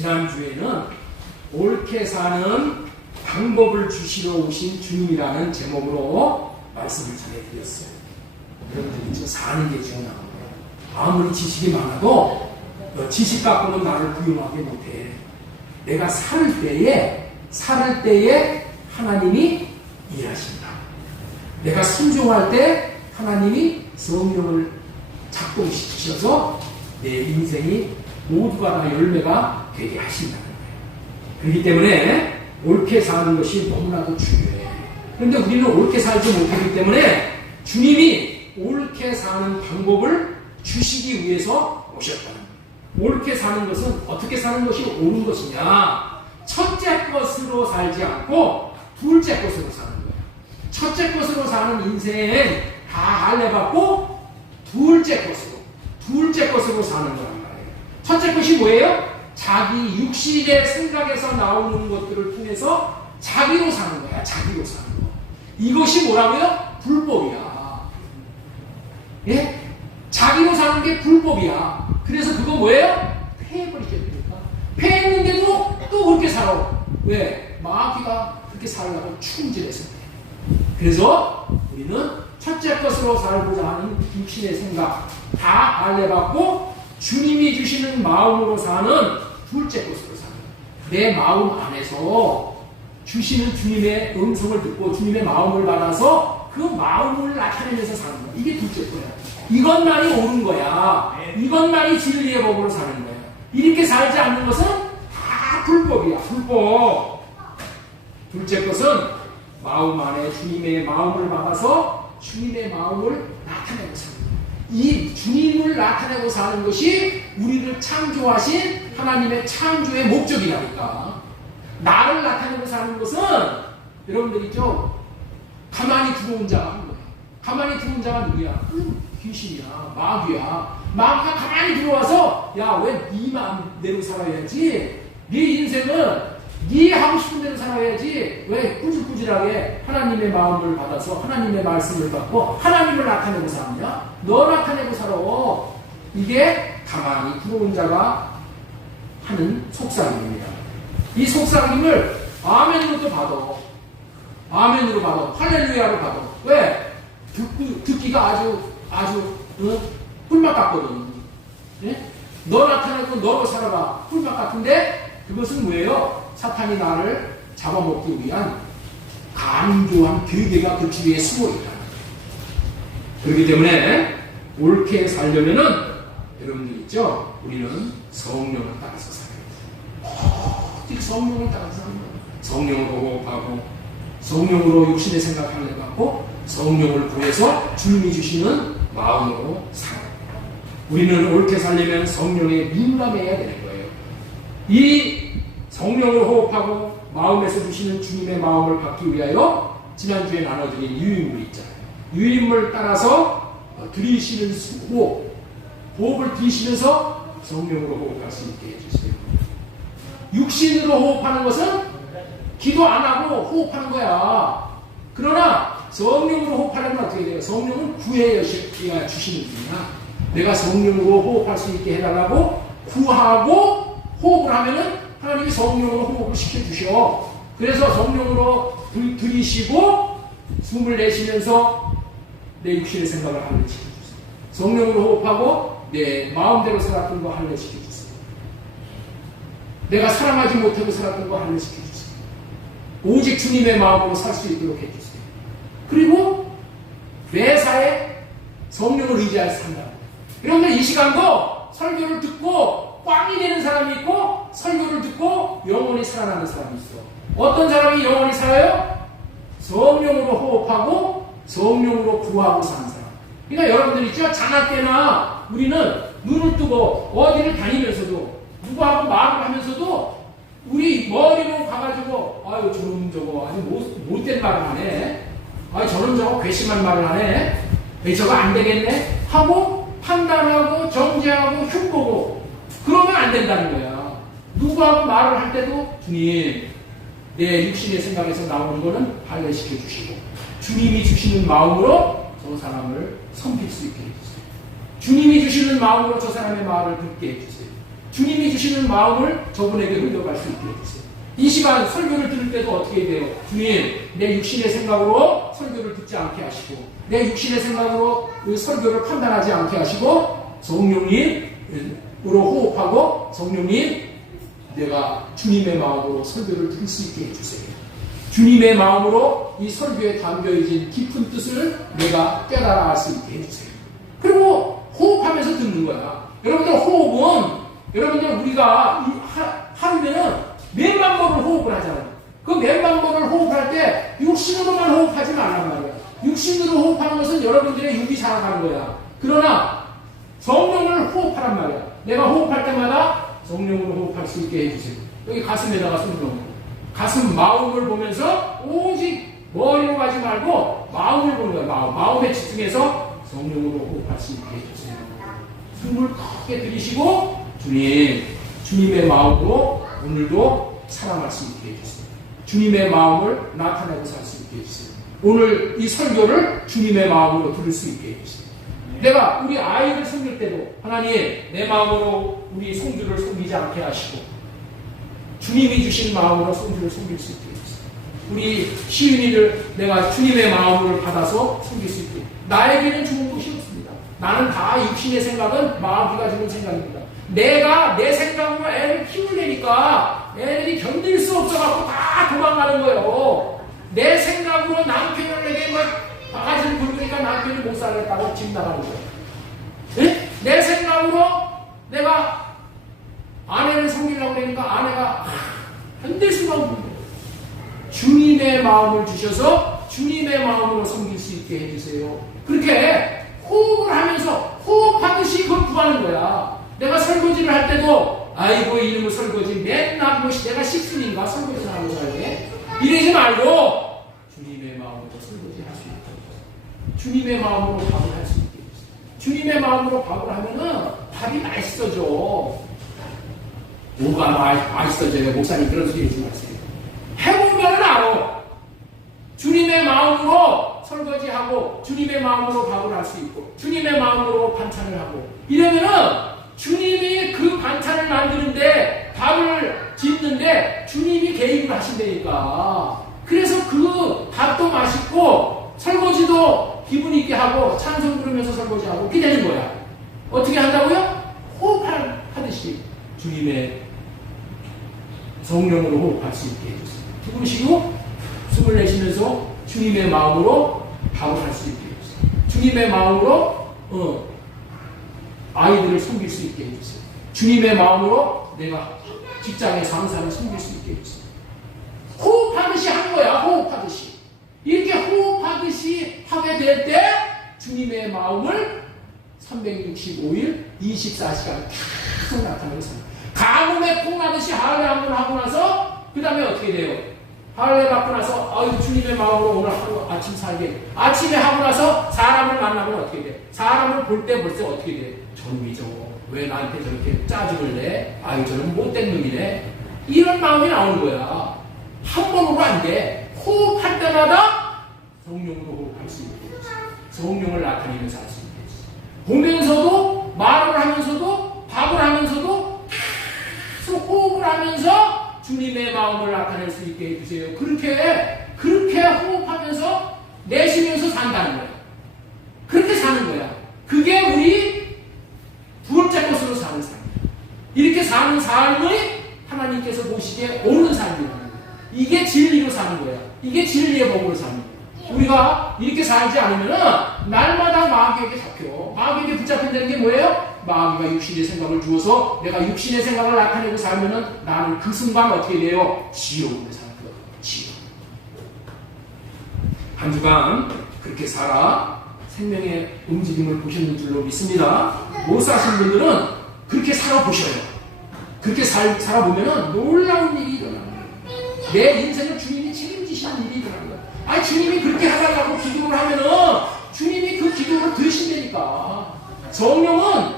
지난주에는 옳게 사는 방법을 주시러 오신 주님이라는 제목으로 말씀을 전해드렸어요. 여러분들이 사는 게 중요한 거예요. 아무리 지식이 많아도 지식 갖고는 나를 부용하게 못해. 내가 살 때에 하나님이 일하신다. 내가 순종할 때 하나님이 성령을 작동시키셔서 내 인생이 모두가 다 열매가 되게 하신다는 거예요. 그렇기 때문에 옳게 사는 것이 너무나도 중요해요. 그런데 우리는 옳게 살지 못하기 때문에 주님이 옳게 사는 방법을 주시기 위해서 오셨다는 거예요. 옳게 사는 것은 어떻게 사는 것이 옳은 것이냐? 첫째 것으로 살지 않고 둘째 것으로 사는 거예요. 첫째 것으로 사는 인생 다 할례받고 둘째 것으로 사는 거란 말이에요. 첫째 것이 뭐예요? 자기 육신의 생각에서 나오는 것들을 통해서 자기로 사는 거야. 자기로 사는 거. 이것이 뭐라고요? 불법이야. 예? 자기로 사는 게 불법이야. 그래서 그거 뭐예요? 패해버리셔야 됩니까? 패했는데도 또 그렇게 살아. 왜? 마귀가 그렇게 살려고 충질해서 그래. 그래서 우리는 첫째 것으로 살고자 하는 육신의 생각 다 할례받고 주님이 주시는 마음으로 사는 둘째 것으로 사는 내 마음 안에서 주시는 주님의 음성을 듣고 주님의 마음을 받아서 그 마음을 나타내면서 사는 거야. 이게 둘째 거야. 이것만이 옳은 거야. 이것만이 진리의 법으로 사는 거야. 이렇게 살지 않는 것은 다 불법이야. 불법. 둘째 것은 마음 안에 주님의 마음을 받아서 주님의 마음을 나타내고 사는 거야. 이 주님을 나타내고 사는 것이 우리를 창조하신 하나님의 창조의 목적이라니까. 나를 나타내고 사는 것은 여러분들 있죠? 가만히 들어온 자가 하는 거예요. 가만히 들어온 자가 누구야? 귀신이야. 마귀야. 마귀가 가만히 들어와서 야, 왜 네 마음대로 살아야지? 네 인생은 네 하고 싶은 대로 살아야지. 왜 꾸질꾸질하게 하나님의 마음을 받아서 하나님의 말씀을 받고 하나님을 나타내고 사느냐? 너 나타내고 살아. 이게 가만히 들어온 자가 하는 속삭임입니다. 이 속삭임을 아멘으로 또 받아. 아멘으로 받아. 할렐루야로 받아. 왜? 듣기가 아주 꿀맛 같거든. 예? 너 나타내고 너로 살아라. 꿀맛 같은데 그것은 뭐예요? 사탄이 나를 잡아먹기 위한 간교한 괴계가 그 뒤에 숨어 있다. 그렇기 때문에 옳게 살려면은 여러분들 있죠? 우리는 성령을 따라서 살아야 돼요. 성령을 따라서 사는 거예요. 성령을 호흡하고 성령으로 육신의 생각을 갖고 성령을 구해서 주님이 주시는 마음으로 살아야 돼요. 우리는 옳게 살려면 성령에 민감해야 되는 거예요. 이 성령을 호흡하고 마음에서 주시는 주님의 마음을 받기 위하여 지난주에 나눠드린 유인물 있잖아요. 유인물 따라서 들이쉬는 호흡을 들이쉬면서 성령으로 호흡할 수 있게 해주세요. 육신으로 호흡하는 것은 기도 안 하고 호흡하는 거야. 그러나 성령으로 호흡하려면 어떻게 돼요? 성령은 구해야 주시는 분이야. 내가 성령으로 호흡할 수 있게 해달라고 구하고 호흡을 하면은 하나님이 성령으로 호흡을 시켜주셔. 그래서 성령으로 들이쉬고 숨을 내쉬면서 내 육신의 생각을 할례시켜주세요. 성령으로 호흡하고 내 마음대로 살았던 거 할례시켜주세요. 내가 사랑하지 못하고 살았던 거 할례시켜주세요. 오직 주님의 마음으로 살 수 있도록 해주세요. 그리고 매사에 성령을 의지하여 산다. 여러분들 이 시간도 설교를 듣고 꽝이 되는 사람이 있고 설교를 듣고 영원히 살아나는 사람이 있어. 어떤 사람이 영원히 살아요? 성령으로 호흡하고 성령으로 구하고 사는 사람. 그러니까 여러분들 있죠? 자나 때나 우리는 눈을 뜨고 어디를 다니면서도 누구하고 말을 하면서도 우리 머리로 가가지고 아유 저놈 저거 아주 못된 말을 하네. 아유 저놈 저거 괘씸한 말을 하네. 저거 안 되겠네 하고 판단하고 정죄하고 흉보고 그러면 안 된다는 거야. 누구하고 말을 할 때도 주님 내 육신의 생각에서 나오는 거는 할례시켜 주시고 주님이 주시는 마음으로 저 사람을 섬길 수 있게 해주세요. 주님이 주시는 마음으로 저 사람의 말을 듣게 해주세요. 주님이 주시는 마음을 저분에게 흘려갈 수 있게 해주세요. 이 시간 설교를 들을 때도 어떻게 돼요? 주님, 내 육신의 생각으로 설교를 듣지 않게 하시고, 내 육신의 생각으로 그 설교를 판단하지 않게 하시고, 성령님으로 호흡하고, 성령님, 내가 주님의 마음으로 설교를 들을 수 있게 해주세요. 주님의 마음으로 이 설교에 담겨있는 깊은 뜻을 내가 깨달아 알 수 있게 해주세요. 그리고 호흡하면서 듣는 거야. 여러분들 호흡은, 여러분들 우리가 하루에는 몇만 번을 호흡을 하잖아요. 그 몇만 번을 호흡할 때 육신으로만 호흡하지 말란 말이야. 육신으로 호흡하는 것은 여러분들의 육이 살아가는 거야. 그러나 성령을 호흡하란 말이야. 내가 호흡할 때마다 성령으로 호흡할 수 있게 해주세요. 여기 가슴에다가 손을 넣는 거야. 가슴 마음을 보면서 오직 머리로 가지 말고 마음을 보는 거야. 마음에 집중해서 성령으로 호흡할 수 있게 해주세요. 숨을 크게 들이쉬고 주님의 마음으로 오늘도 사랑할 수 있게 해주세요. 주님의 마음을 나타내고 살 수 있게 해주세요. 오늘 이 설교를 주님의 마음으로 들을 수 있게 해주세요. 내가 우리 아이를 섬길 때도 하나님 내 마음으로 우리 손주를 섬기지 않게 하시고 주님이 주신 마음으로 손주를 섬길 수 있게 해주세요. 우리 시은이를 내가 주님의 마음을 받아서 섬길 수 있게. 나에게는 좋은 것이 없습니다. 나는 다 육신의 생각은 마귀가 주는 생각입니다. 내가 내 생각으로 애를 키우려니까 애들이 견딜 수 없어갖고 다 도망가는 거예요. 내 생각으로 남편에게 바가지를 굴리니까 남편이 못 살겠다고 집 나가는 거예요. 네? 내 생각으로 내가 아내를 섬기려고 그러니까 아내가 견딜 수가 없는 거예요. 주님의 마음을 주셔서 주님의 마음으로 섬길 수 있게 해주세요. 그렇게 호흡을 하면서 호흡하듯이 그걸 구하는 거야. 내가 설거지를 할 때도 아이고 이놈의 설거지 맨날 뭐시 내가 식순인가 설거지를 하고 살게 이러지 말고 주님의 마음으로 설거지 할 수 있도록 주님의 마음으로 밥을 할 수 있게 해주세요. 주님의 마음으로 밥을 하면은 밥이 맛있어져. 뭐가 맛있어져요? 목사님 그런 소리 하지 마세요. 해보면은 알아. 주님의 마음으로 설거지하고 주님의 마음으로 밥을 할 수 있고 주님의 마음으로 반찬을 하고 이러면은 주님이 그 반찬을 만드는데 밥을 짓는데 주님이 개입을 하신다니까. 그래서 그 밥도 맛있고 설거지도 기분 있게 하고 찬송 부르면서 설거지하고 그렇게 되는 거야. 어떻게 한다고요? 호흡하듯이 주님의 성령으로 호흡할 수 있게 해주세요. 들으시고 숨을 내쉬면서 주님의 마음으로 밥을 할 수 있게 해주세요. 주님의 마음으로 아이들을 섬길 수 있게 해주세요. 주님의 마음으로 내가 직장의 상사를 섬길 수 있게 해주세요. 호흡하듯이 하는 거야. 호흡하듯이. 이렇게 호흡하듯이 하게 될 때 주님의 마음을 365일 24시간 계속 나타내고 삽니다. 가뭄에 콩나듯이 할례 한번 하고 나서 그 다음에 어떻게 돼요? 할례 받고 나서 주님의 마음으로 오늘 하루 아침 살게. 아침에 하고 나서 사람을 만나면 어떻게 돼? 사람을 볼 때 벌써 어떻게 돼? 저놈이 저거 왜 나한테 저렇게 짜증을 내? 저는 못된 놈이네. 이런 마음이 나오는 거야. 한 번으로 안 돼. 호흡할 때마다 성령으로 호흡할 수 있게 해주세요. 성령을 나타내면서 할 수 있게 해주세요. 보면서도 말을 하면서도 밥을 하면서도 계속 호흡을 하면서 주님의 마음을 나타낼 수 있게 해주세요. 그렇게 호흡하면서 내쉬면서 산다는 거야. 그렇게 사는 거야. 그게 우리 둘째 것으로 사는 삶이야. 이렇게 사는 삶을 하나님께서 보시기에 옳은 삶이야. 이게 진리로 사는 거야. 이게 진리의 법으로 사는 거야. 우리가 이렇게 살지 않으면 날마다 마귀에게 잡혀. 마귀에게 붙잡힌다는 게 뭐예요? 마귀가 육신의 생각을 주어서 내가 육신의 생각을 나타내고 살면은 나는 그 순간 어떻게 돼요? 지옥으로 사는 거야. 지옥. 한 주간 그렇게 살아 생명의 움직임을 보시는 줄로 믿습니다. 못 사신 분들은 그렇게 살아보셔요. 그렇게 살아보면은 놀라운 일이 일어나는 거예요. 내 인생을 주님이 책임지시는 일이 일어나는 거예요. 주님이 그렇게 하달라고 기도를 하면은 주님이 그 기도를 들으신다니까. 성령은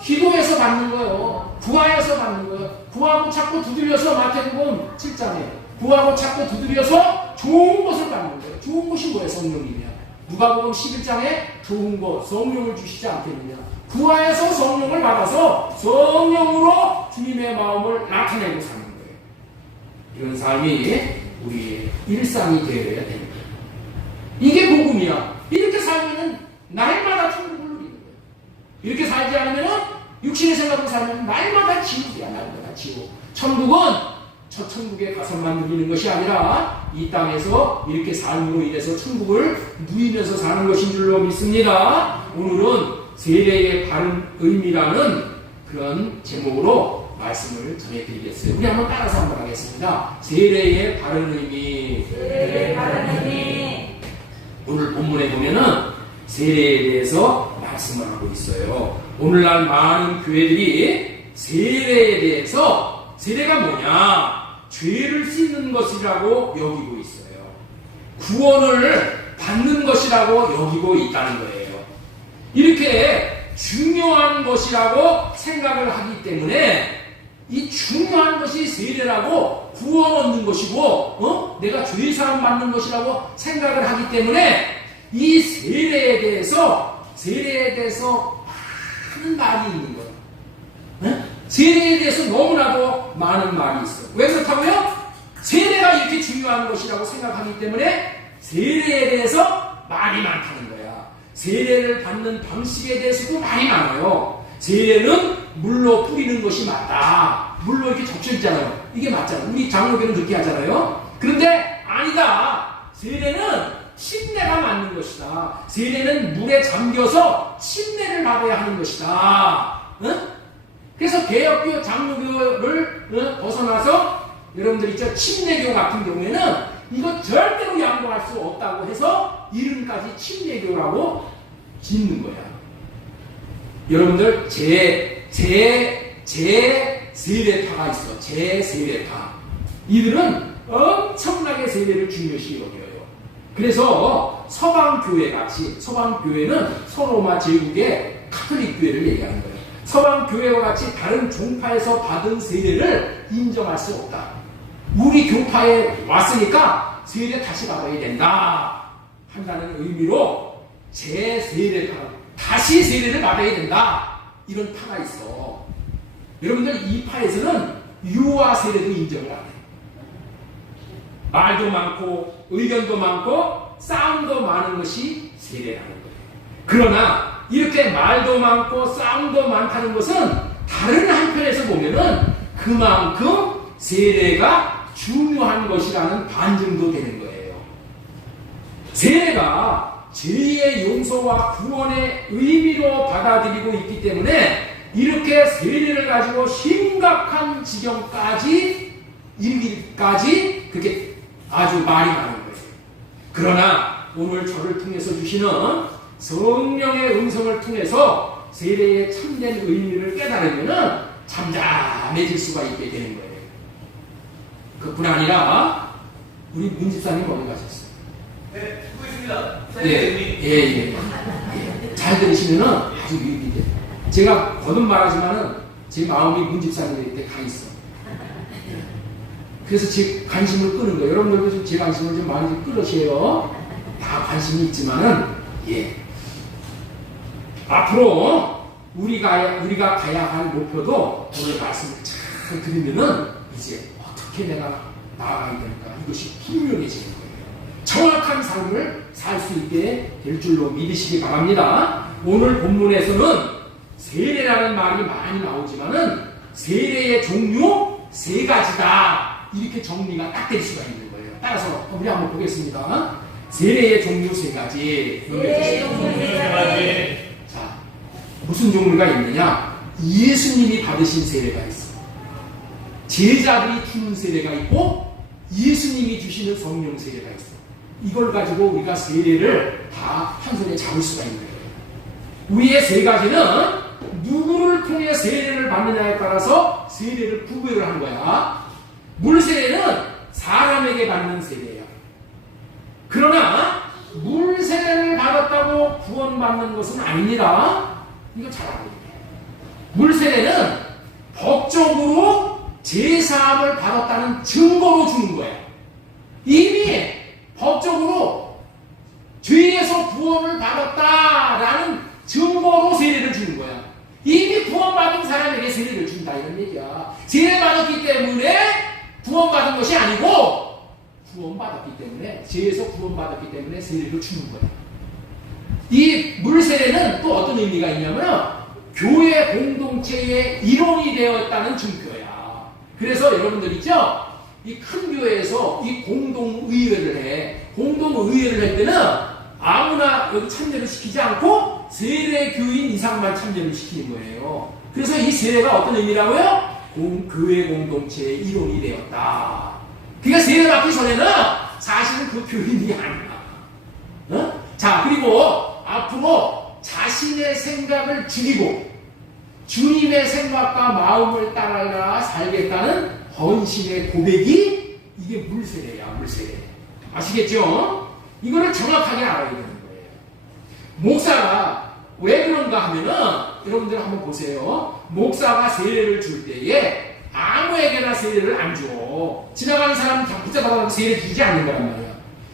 기도해서 받는 거예요. 구하여서 받는 거예요. 구하고 찾고 두드려서 마태복음 7장에 구하고 찾고 두드려서 좋은 것을 받는 거예요. 좋은 것이 뭐예요? 성령이면. 누가복음 11장에 좋은 거 성령을 주시지 않겠느냐. 구하에서 성령을 받아서 성령으로 주님의 마음을 나타내고 사는 거예요. 이런 삶이 우리의 일상이 되어야 되는 거예요. 이게 복음이야. 이렇게 살면 날마다 천국을 누리는 거예요. 이렇게 살지 않으면 육신의 생각으로 살면 날마다 지옥이야. 날마다 지옥. 천국은 저 천국에 가서만 누리는 것이 아니라 이 땅에서 이렇게 삶으로 인해서 천국을 누리면서 사는 것인 줄로 믿습니다. 오늘은 세례의 바른 의미라는 그런 제목으로 말씀을 전해드리겠어요. 우리 한번 따라서 한번 하겠습니다. 세례의 바른 의미. 세례의 바른 의미. 오늘 본문에 보면은 세례에 대해서 말씀을 하고 있어요. 오늘날 많은 교회들이 세례에 대해서 세례가 뭐냐? 죄를 씻는 것이라고 여기고 있어요. 구원을 받는 것이라고 여기고 있다는 거예요. 이렇게 중요한 것이라고 생각을 하기 때문에 이 중요한 것이 세례라고 구원 얻는 것이고 내가 죄 사함 받는 것이라고 생각을 하기 때문에 이 세례에 대해서 많은 말이 있는 거예요. 세례에 대해서 너무나도 많은 말이 있어요. 왜 그렇다고요? 세례가 이렇게 중요한 것이라고 생각하기 때문에 세례에 대해서 말이 많다는 거야. 세례를 받는 방식에 대해서도 말이 많아요. 세례는 물로 뿌리는 것이 맞다. 물로 이렇게 적셔 있잖아요. 이게 맞잖아요. 우리 장로교는 그렇게 하잖아요. 그런데 아니다. 세례는 침례가 맞는 것이다. 세례는 물에 잠겨서 침례를 받아야 하는 것이다. 그래서 개혁교, 장로교를 벗어나서 여러분들 있죠? 침례교 같은 경우에는 이거 절대로 양보할 수 없다고 해서 이름까지 침례교라고 짓는 거야. 여러분들 세례파가 있어. 세례파. 이들은 엄청나게 세례를 중요시 여겨요. 그래서 서방교회는 서로마 제국의 카톨릭 교회를 얘기하는 거예요. 서방교회와 같이 다른 종파에서 받은 세례를 인정할 수 없다. 우리 교파에 왔으니까 세례 다시 받아야 된다 한다는 의미로 제세례파, 다시 세례를 받아야 된다, 이런 파가 있어. 여러분들 이 파에서는 유아 세례도 인정을 안 해요. 말도 많고 의견도 많고 싸움도 많은 것이 세례라는 거예요. 그러나 이렇게 말도 많고 싸움도 많다는 것은 다른 한편에서 보면은 그만큼 세례가 중요한 것이라는 반증도 되는 거예요. 세례가 죄의 용서와 구원의 의미로 받아들이고 있기 때문에 이렇게 세례를 가지고 심각한 지경까지 이르기까지 그렇게 아주 말이 많은 거예요. 그러나 오늘 저를 통해서 주시는 성령의 음성을 통해서 세례의 참된 의미를 깨달으면 잠잠해질 수가 있게 되는 거예요. 그뿐 아니라 우리 문집사님 어디 가셨어요? 네, 듣고 있습니다. 예. 잘 들으시면은 아주 유익이 돼요. 제가 거듭 말하지만은 제 마음이 문집사님한테 가 있어. 그래서 제 관심을 끄는 거예요. 여러분들도 좀 제 관심을 좀 많이 끌으세요. 다 관심이 있지만은, 앞으로 우리가 가야 할 목표도 오늘 말씀을 잘 들으면은 이제 어떻게 내가 나아가야 될까, 이것이 분명해지는 거예요. 정확한 삶을 살 수 있게 될 줄로 믿으시기 바랍니다. 오늘 본문에서는 세례라는 말이 많이 나오지만은 세례의 종류 3가지다. 이렇게 정리가 딱 될 수가 있는 거예요. 따라서 우리 한번 보겠습니다. 세례의 종류 3가지. 세례의 종류 3가지. 자, 무슨 종류가 있느냐? 예수님이 받으신 세례가 있어. 제자들이 주는 세례가 있고 예수님이 주시는 성령 세례가 있어. 이걸 가지고 우리가 세례를 다 한 손에 잡을 수가 있는 거예요. 우리의 3가지는 누구를 통해 세례를 받느냐에 따라서 세례를 구별을 한 거야. 물세례는 사람에게 받는 세례야. 그러나 물세례를 받았다고 구원받는 것은 아닙니다. 이거 잘 알아야 돼. 물세례는 법적으로 제사함을 받았다는 증거로 주는 거야. 이미 법적으로 죄에서 구원을 받았다라는 증거로 세례를 주는 거야. 이미 구원받은 사람에게 세례를 준다 이런 얘기야. 세례받았기 때문에 구원받은 것이 아니고 구원받았기 때문에 죄에서 구원받았기 때문에 세례를 주는 거야. 이 물세례는 또 어떤 의미가 있냐면 교회 공동체의 일원이 되었다는 증거야. 그래서 여러분들 있죠? 이 큰 교회에서 이 공동의회를 해. 공동의회를 할 때는 아무나 여기 참여를 시키지 않고 세례 교인 이상만 참여를 시키는 거예요. 그래서 이 세례가 어떤 의미라고요? 교회 공동체의 일원이 되었다. 그러니까 세례 받기 전에는 사실은 그 교인이 아니야. 어? 자, 그리고 앞으로 자신의 생각을 줄이고 주님의 생각과 마음을 따라 살겠다는 헌신의 고백이 이게 물세례야, 물세례. 아시겠죠? 이거를 정확하게 알아야 되는 거예요. 목사가 왜 그런가 하면은 여러분들 한번 보세요. 목사가 세례를 줄 때에 아무에게나 세례를 안 줘. 지나가는 사람 다 붙잡아가지고 세례 주지 않는 거란 말이야.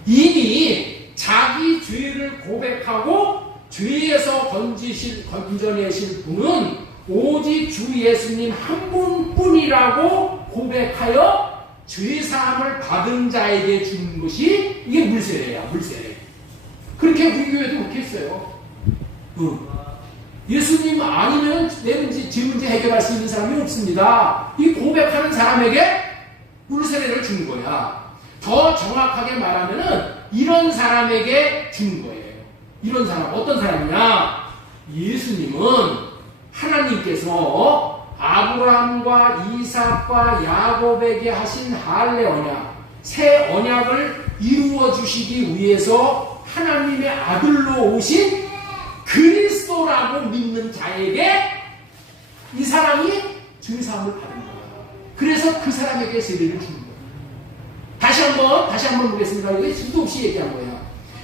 이미 자기 죄를 고백하고 죄에서 건져내실 분은 오직 주 예수님 한 분뿐이라고 고백하여 죄사함을 받은 자에게 주는 것이 이게 물세례야, 물세례. 그렇게 우리 교회도 그렇게 했어요. 예수님 아니면 내 문제 해결할 수 있는 사람이 없습니다. 이 고백하는 사람에게 물세례를 주는 거야. 더 정확하게 말하면은 이런 사람에게 주는 거예요. 이런 사람, 어떤 사람이냐? 예수님은 하나님께서 아브라함과 이삭과 야곱에게 하신 할례 언약, 새 언약을 이루어 주시기 위해서 하나님의 아들로 오신 그리스도라고 믿는 자에게 이 사람이 죄사함을 받은 거야. 그래서 그 사람에게 세례를 주는 거야. 다시 한번 보겠습니다. 이게 수도 없이 얘기한 거야.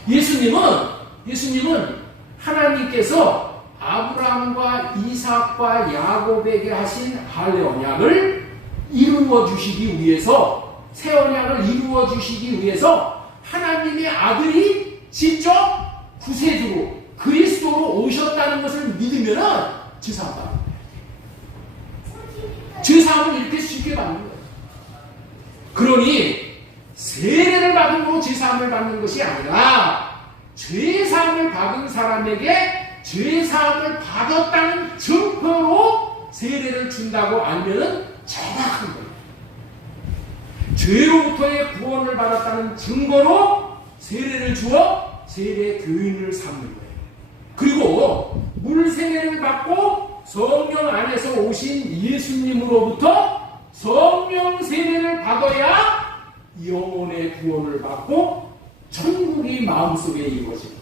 예수님은 하나님께서 아브라함과 이삭과 야곱에게 하신 할례 언약을 이루어 주시기 위해서, 새 언약을 이루어 주시기 위해서 하나님의 아들이 직접 구세주로 그리스도로 오셨다는 것을 믿으면은 죄사함 받는 거예요. 죄사함을 이렇게 쉽게 받는 거예요. 그러니 세례를 받음으로 죄사함을 받는 것이 아니라 죄사함을 받은 사람에게 죄사함을 받았다는 증거로 세례를 준다고 알면은 정확한 거예요. 죄로부터의 구원을 받았다는 증거로 세례를 주어 세례 교인을 삼는 거예요. 그리고 물세례를 받고 성령 안에서 오신 예수님으로부터 성령 세례를 받아야 영혼의 구원을 받고 천국이 마음속에 이루어집니다.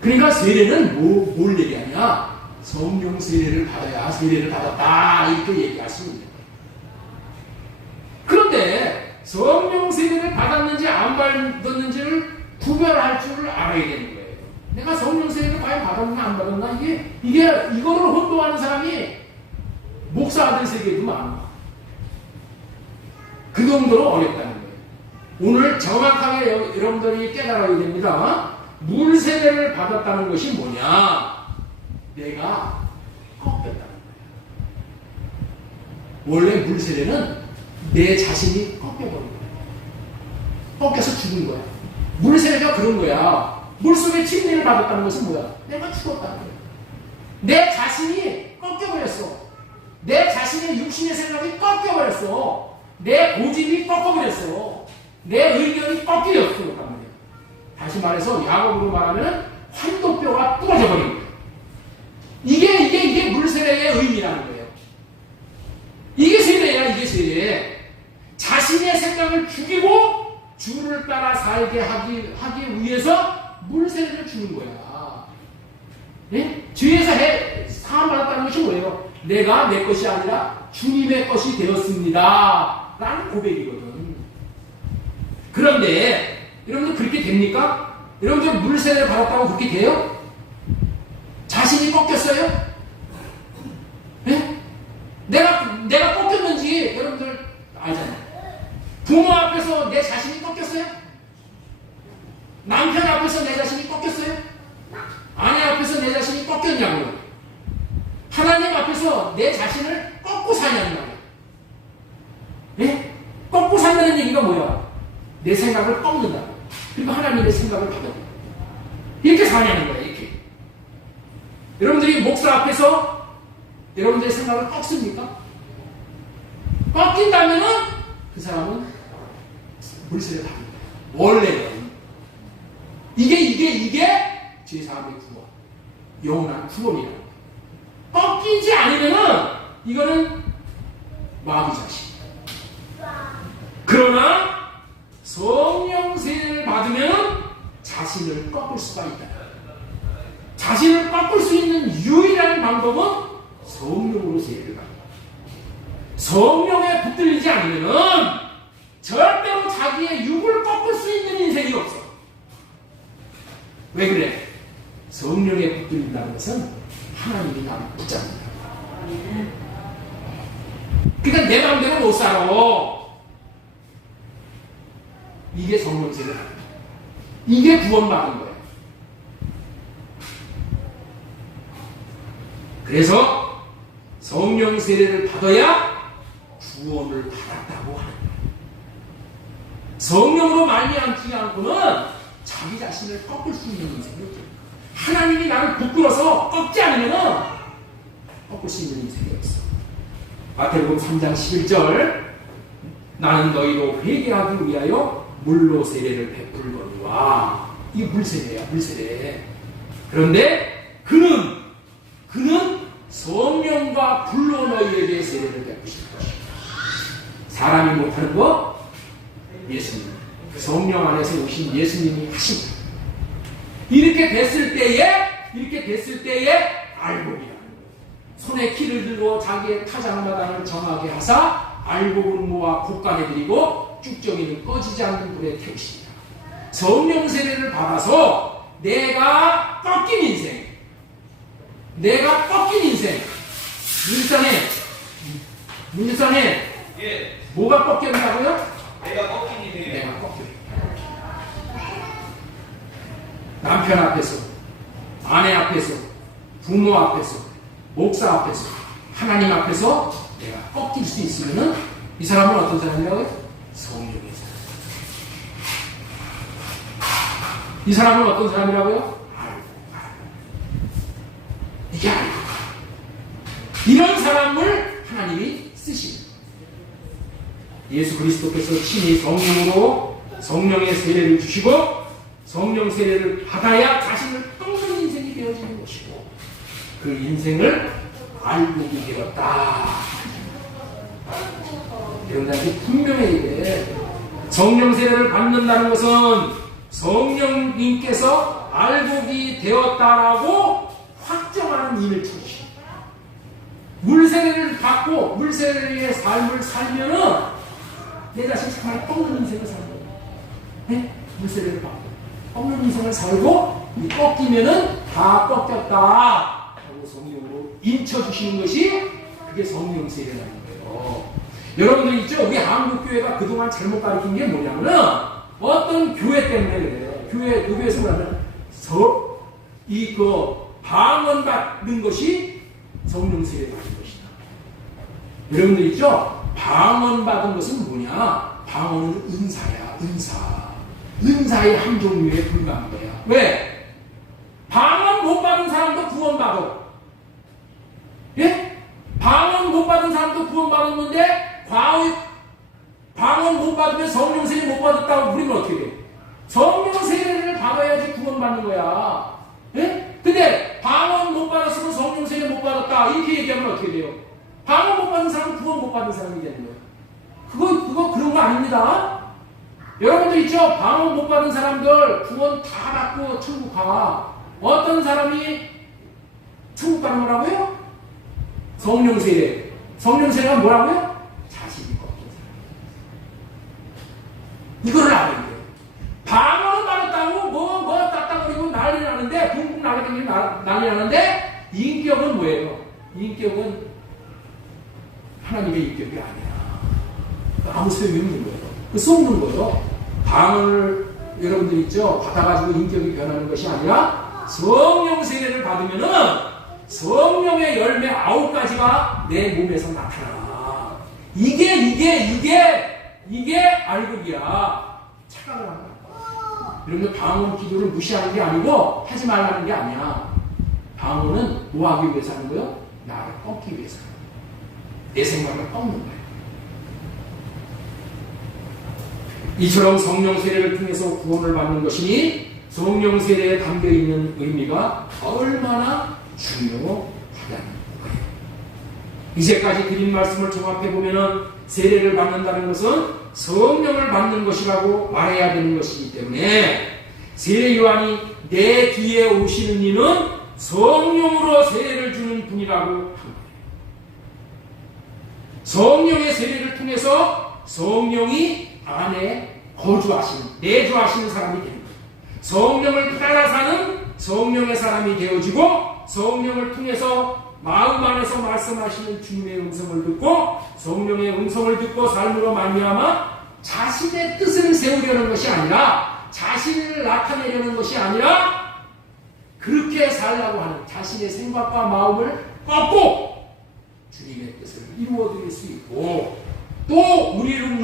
그러니까 세례는 뭘 얘기하냐? 성령 세례를 받아야 세례를 받았다 이렇게 얘기할 수 있는 거예요. 그런데 성령 세례를 받았는지 안 받았는지를 구별할 줄을 알아야 되는 거예요. 내가 성령 세례를 과연 받았나 안 받았나 이거를 혼동하는 사람이 목사들 세계에도 많아. 그 정도로 어렵다는 거예요. 오늘 정확하게 여러분들이 깨달아야 됩니다. 물세례를 받았다는 것이 뭐냐? 내가 꺾였다는 거예요. 원래 물세례는 내 자신이 꺾여버린 거예요. 꺾여서 죽은 거야. 물세례가 그런 거야. 물속에 침례를 받았다는 것은 뭐야? 내가 죽었다는 거야. 내 자신이 꺾여버렸어. 내 자신의 육신의 생각이 꺾여버렸어. 내 고집이 꺾여버렸어. 내 의견이 꺾여버렸어. 다시 말해서 야곱으로 말하면 환도뼈가 부러져 버린 거예요. 이게 물세례의 의미라는 거예요. 이게 세례야, 이게 세례. 자신의 생각을 죽이고 주를 따라 살게 하기 위해서 물세례를 주는 거야. 예? 죄에서 사함 받았다는 것이 뭐예요? 내가 내 것이 아니라 주님의 것이 되었습니다. 라는 고백이거든. 그런데 여러분들 그렇게 됩니까? 여러분들 물세례를 받았다고 그렇게 돼요? 자신이 꺾였어요? 네? 내가 꺾였는지 여러분들 알잖아요. 부모 앞에서 내 자신이 꺾였어요? 남편 앞에서 내 자신이 꺾였어요? 아내 앞에서 내 자신이 꺾였냐고요? 하나님 앞에서 내 자신을 꺾고 사냐는 말이에요. 예? 꺾고 산다는 얘기가 뭐야? 내 생각을 꺾는다. 그리고 하나님의 생각을 받아. 이렇게 사냐는 거예요. 이렇게. 여러분들이 목사 앞에서 여러분들의 생각을 꺾습니까? 꺾인다면은 그 사람은 물세를 받는 거예요. 원래는. 이게 제3의 구원. 영원한 구원이라는 거예요. 꺾이지 않으면은 이거는 마귀자식. 그러나 성령 세례를 받으면 자신을 꺾을 수가 있다. 자신을 꺾을 수 있는 유일한 방법은 성령으로 세례를 받는다. 성령에 붙들리지 않으면은 절대로 자기의 육을 꺾을 수 있는 인생이 없어. 왜 그래? 성령에 붙들린다는 것은 하나님이 나를 붙잡는다. 그러니까 내 마음대로 못 살아. 이게 성령 세례다. 이게 구원받은 거예요. 그래서 성령 세례를 받아야 구원을 받았다고 하는 거예요. 성령으로 말미암지 않고는 자기 자신을 꺾을 수 있는 인생이 없어요. 하나님이 나를 붙들어서 꺾지 않으면 꺾을 수 있는 인생이 없어. 마태복음 3장 11절 나는 너희로 회개하기 위하여 물로 세례를 베풀거니와. 이게 물세례야, 물세례. 그런데 그는 성령과 불로 너희에게 세례를 베푸실 것이다. 사람이 못하는 것 예수님, 성령 안에서 오신 예수님이 하신다. 이렇게 됐을 때에 알곡이라는 거예요. 손에 키를 들고 자기의 타작마당을 정하게 하사 알곡은 모아 곡간에 들이고 쭉정이는 꺼지지 않는 불에 태우십니다. 성령 세례를 받아서 내가 꺾인 인생, 문지선에 예. 뭐가 꺾였냐고요? 내가 꺾인 일이에요. 내가 꺾여. 남편 앞에서, 아내 앞에서, 부모 앞에서, 목사 앞에서, 하나님 앞에서 내가 꺾일 수 있으면은 이 사람은 어떤 사람이라고요? 성령의 사람. 이 사람은 어떤 사람이라고요? 알고. 이게 알고. 이런 사람을 하나님이 쓰십니다. 예수 그리스도께서 친히 성령으로 성령의 세례를 주시고 성령 세례를 받아야 자신을 꺾는 인생이 되어지는 것이고 그 인생을 알곡이 되었다. 여러분들한테 분명히 얘기해. 성령 세례를 받는다는 것은 성령님께서 알곡이 되었다라고 확정하는 일을 찾으십니다. 물세례를 받고 물세례의 삶을 살면은 내 자신 정말 꺾는 인생을 사는 거예요. 네? 물세례를 받고 꺾는 인생을 살고 이 꺾이면은 다 꺾였다 하고 성령으로 인쳐주시는 것이 그게 성령 세례라는 거예요. 여러분들 있죠? 우리 한국교회가 그동안 잘못 가르친 게 뭐냐면은 어떤 교회 때문에 그래. 교회에서 뭐냐면 방언 받는 것이 성령 세례 받는 것이다. 여러분들 있죠? 방언 받은 것은 뭐냐? 방언은 은사야, 은사. 은사의 한 종류에 불과한 거야. 왜? 방언 못 받은 사람도 구원받아. 예? 방언 못 받은 사람도 구원받았는데 방언 못 받으면 성령 세례 못 받았다고 부르면 어떻게 돼? 성령 세례를 받아야지 구원받는 거야. 예? 근데 방언 못 받았으면 성령 세례 못 받았다 이렇게 얘기하면 어떻게 돼요? 방언 못 받은 사람은 구원 못 받은 사람이 되는 거예요. 그거 그런 거 아닙니다. 여러분들 있죠? 방언 못 받은 사람들 구원 다 받고 천국 가. 어떤 사람이 천국 가는 거라고요? 성령 세례. 성령 세례가 뭐라고요? 자신이 꺾인 사람. 이거를 알아야 돼요. 방언은 받았다고 뭐 따따거리고 난리 나는데 붕붕 나게 되면 난리 나는데 인격은 뭐예요? 인격은 하나님의 인격이 아니야. 아무 소용이 없는 거예요. 그 썩는 거예요. 방언을 여러분들 있죠? 받아가지고 인격이 변하는 것이 아니라 성령 세례를 받으면은 성령의 열매 9가지가 내 몸에서 나타나. 이게 알곡이야. 착각을 하는 거야. 여러분 방언 기도를 무시하는 게 아니고 하지 말라는 게 아니야. 방언은 뭐 하기 위해서 하는 거예요? 나를 꺾기 위해서 하는 거야. 내 생각을 꺾는 거야. 이처럼 성령 세례를 통해서 구원을 받는 것이니 성령 세례에 담겨 있는 의미가 얼마나 중요하다는 거예요. 이제까지 드린 말씀을 종합해 보면은 세례를 받는다는 것은 성령을 받는 것이라고 말해야 되는 것이기 때문에 세례 요한이 내 뒤에 오시는 이는 성령으로 세례를 주는 분이라고 한 거예요. 성령의 세례를 통해서 성령이 안에 거주하시는, 내주하시는 사람이 되는 거예요. 성령을 따라 사는 성령의 사람이 되어지고 성령을 통해서 마음 안에서 말씀하시는 주님의 음성을 듣고 성령의 음성을 듣고 삶으로 말미암아 자신의 뜻을 세우려는 것이 아니라 자신을 나타내려는 것이 아니라 그렇게 살라고 하는 자신의 생각과 마음을 꺾고 주님의 뜻을 이루어드릴 수 있고 또 우리는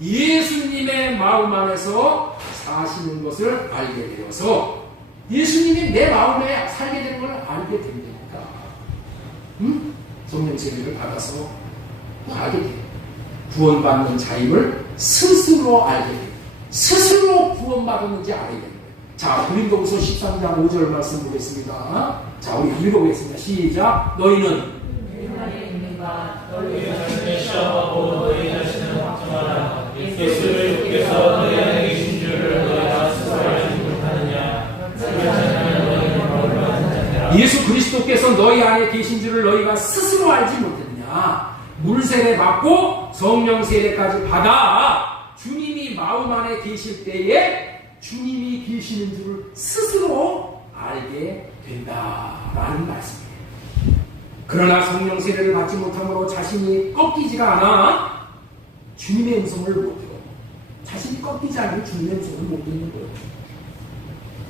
예수님의 마음 안에서 사시는 것을 알게 되어서 예수님이 내 마음에 살게 되는 걸 알게 됩니다. 성령 세례를 받아서 알게 돼요. 구원받는 자임을 스스로 알게 돼요. 스스로 구원받았는지 알게 됩니다. 자, 고린도후서 13장 5절 말씀 보겠습니다. 자, 우리 읽어보겠습니다. 시작. 너희는 너희 자신을 시험하고 너희 자신을 확정하라. 예수를 주께서 너희 안에 계신 줄을 너희가 스스로 알지 못하느냐. 예수 그리스도께서 너희 안에 계신 줄을 너희가 스스로 알지 못했느냐. 물세례 받고 성령 세례까지 받아 주님이 마음 안에 계실 때에 주님이 계시는 줄을 스스로 알게 된다라는 말씀이에요. 그러나 성령 세례를 받지 못함으로 자신이 꺾이지가 않아 주님의 음성을 못 들어. 자신이 꺾이지 않고 주님의 음성을 못 듣는 거예요.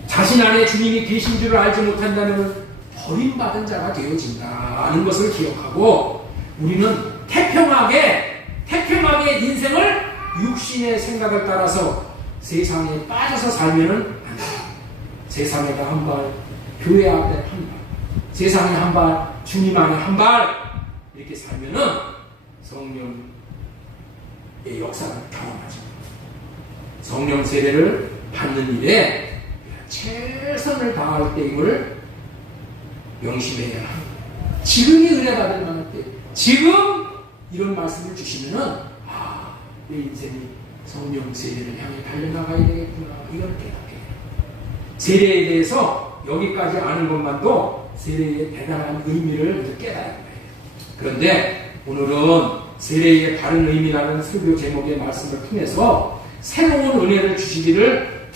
자신 안에 주님이 계신 줄을 알지 못한다면 버림받은 자가 되어진다는 것을 기억하고 우리는 태평하게 인생을 육신의 생각을 따라서 세상에 빠져서 살면은 안 돼. 세상에다 한 발, 교회 앞에 한 발, 세상에 한 발, 주님 안에 한 발 이렇게 살면은 성령의 역사를 경험하죠. 성령 세례를 받는 일에 최선을 다할 때임을 명심해야 합니다. 지금이 은혜받을 만할 때, 지금 이런 말씀을 주시면은 내 인생이 성령 세례를 향해 달려나가야 되겠구나 이걸 깨닫게 돼요. 세례에 대해서 여기까지 아는 것만도 세례의 대단한 의미를 깨달아야 돼요. 그런데 오늘은 세례의 바른 의미라는 설교 제목의 말씀을 통해서 새로운 은혜를 주시기를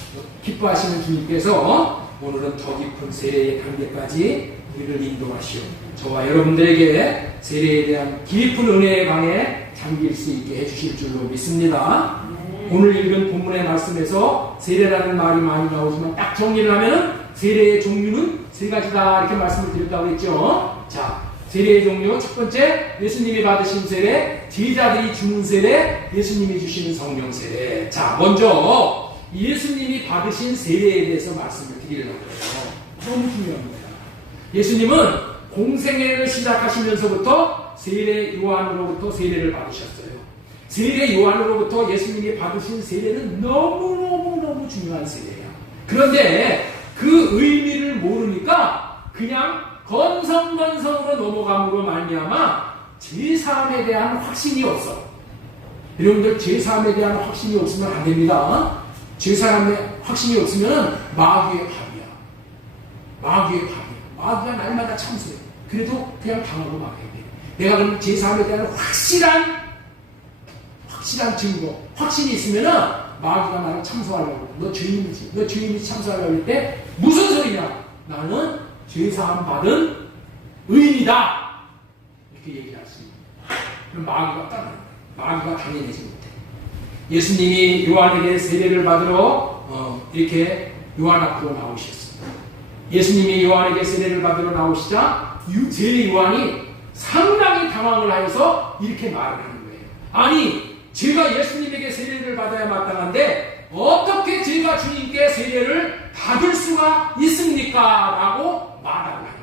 기뻐하시는 주님께서 오늘은 더 깊은 세례의 단계까지 우리를 인도하시오. 저와 여러분들에게 세례에 대한 깊은 은혜의 방에 잠길 수 있게 해주실 줄로 믿습니다. 오늘 읽은 본문의 말씀에서 세례라는 말이 많이 나오지만 딱 정리를 하면 세례의 종류는 3가지다 이렇게 말씀을 드렸다고 했죠. 자, 세례의 종류 첫 번째 예수님이 받으신 세례, 제자들이 주는 세례, 예수님이 주시는 성령 세례. 자, 먼저 예수님이 받으신 세례에 대해서 말씀을 드리려고 해요. 너무 중요합니다. 예수님은 공생애를 시작하시면서부터 세례 요한으로부터 세례를 받으셨어요. 세례 요한으로부터 예수님이 받으신 세례는 너무너무 중요한 세례예요. 그런데 그 의미를 모르니까 그냥 건성건성으로 넘어감으로 말미암아 제3에 대한 확신이 없어. 여러분들 제3에 대한 확신이 없으면 안 됩니다. 제3에 확신이 없으면 마귀의 밥이야. 마귀가 날마다 참수해. 그래도 그냥 당하고 말해야 돼. 내가 그럼 제3에 대한 확실한 증거, 확신이 있으면은 마귀가 나를 참수하려고. 너 죄인이지. 너 죄인이 참수하려고 할 때 무슨 소리냐? 나는 죄사함 받은 의인이다. 이렇게 얘기할 수 있는. 그럼 마귀가 따라요. 마귀가 당해내지 못해. 예수님이 요한에게 세례를 받으러 이렇게 요한 앞으로 나오셨습니다. 예수님이 요한에게 세례를 받으러 나오시자 세례 요한이 상당히 당황을 하여서 이렇게 말을 하는 거예요. 아니, 제가 예수님에게 세례를 받아야 마땅한데 어떻게 제가 주님께 세례를 받을 수가 있습니까? 라고 말하는 거예요.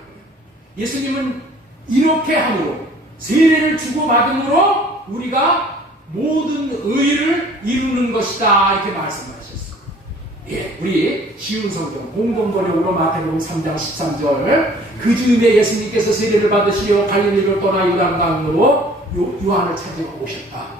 예수님은 이렇게 함으로, 세례를 주고받음으로 우리가 모든 의를 이루는 것이다, 이렇게 말씀하셨어요. 예, 우리 쉬운 성경 공동번역으로 마태복음 3장 13절, 그 즈음에 예수님께서 세례를 받으시려 갈릴리로 떠나 요단강으로 요한을 찾으러 오셨다.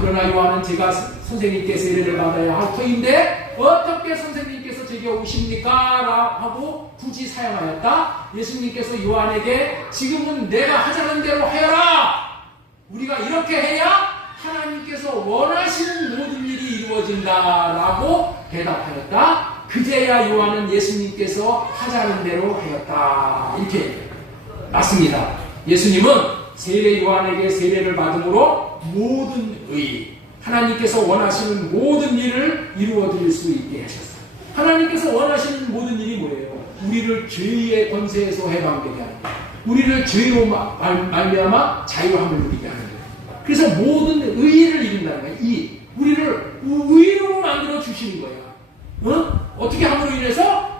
그러나 요한은 제가 선생님께 세례를 받아야 할 터인데 어떻게 선생님께서 제게 오십니까? 하고 굳이 사용하였다. 예수님께서 요한에게 지금은 내가 하자는 대로 하여라. 우리가 이렇게 해야 하나님께서 원하시는 모든 일이 이루어진다라고 대답하였다. 그제야 요한은 예수님께서 하자는 대로 하였다. 이렇게 맞습니다. 예수님은 세례 요한에게 세례를 받음으로 모든 의, 하나님께서 원하시는 모든 일을 이루어 드릴 수 있게 하셨어요. 하나님께서 원하시는 모든 일이 뭐예요? 우리를 죄의 권세에서 해방되게 하는 거예요. 우리를 죄로 말미암아 자유함을 누리게 하는 거예요. 그래서 모든 의를 이룬다는 거예요. 우리를 의로 만들어 주시는 거예요. 어떻게 함으로 인해서?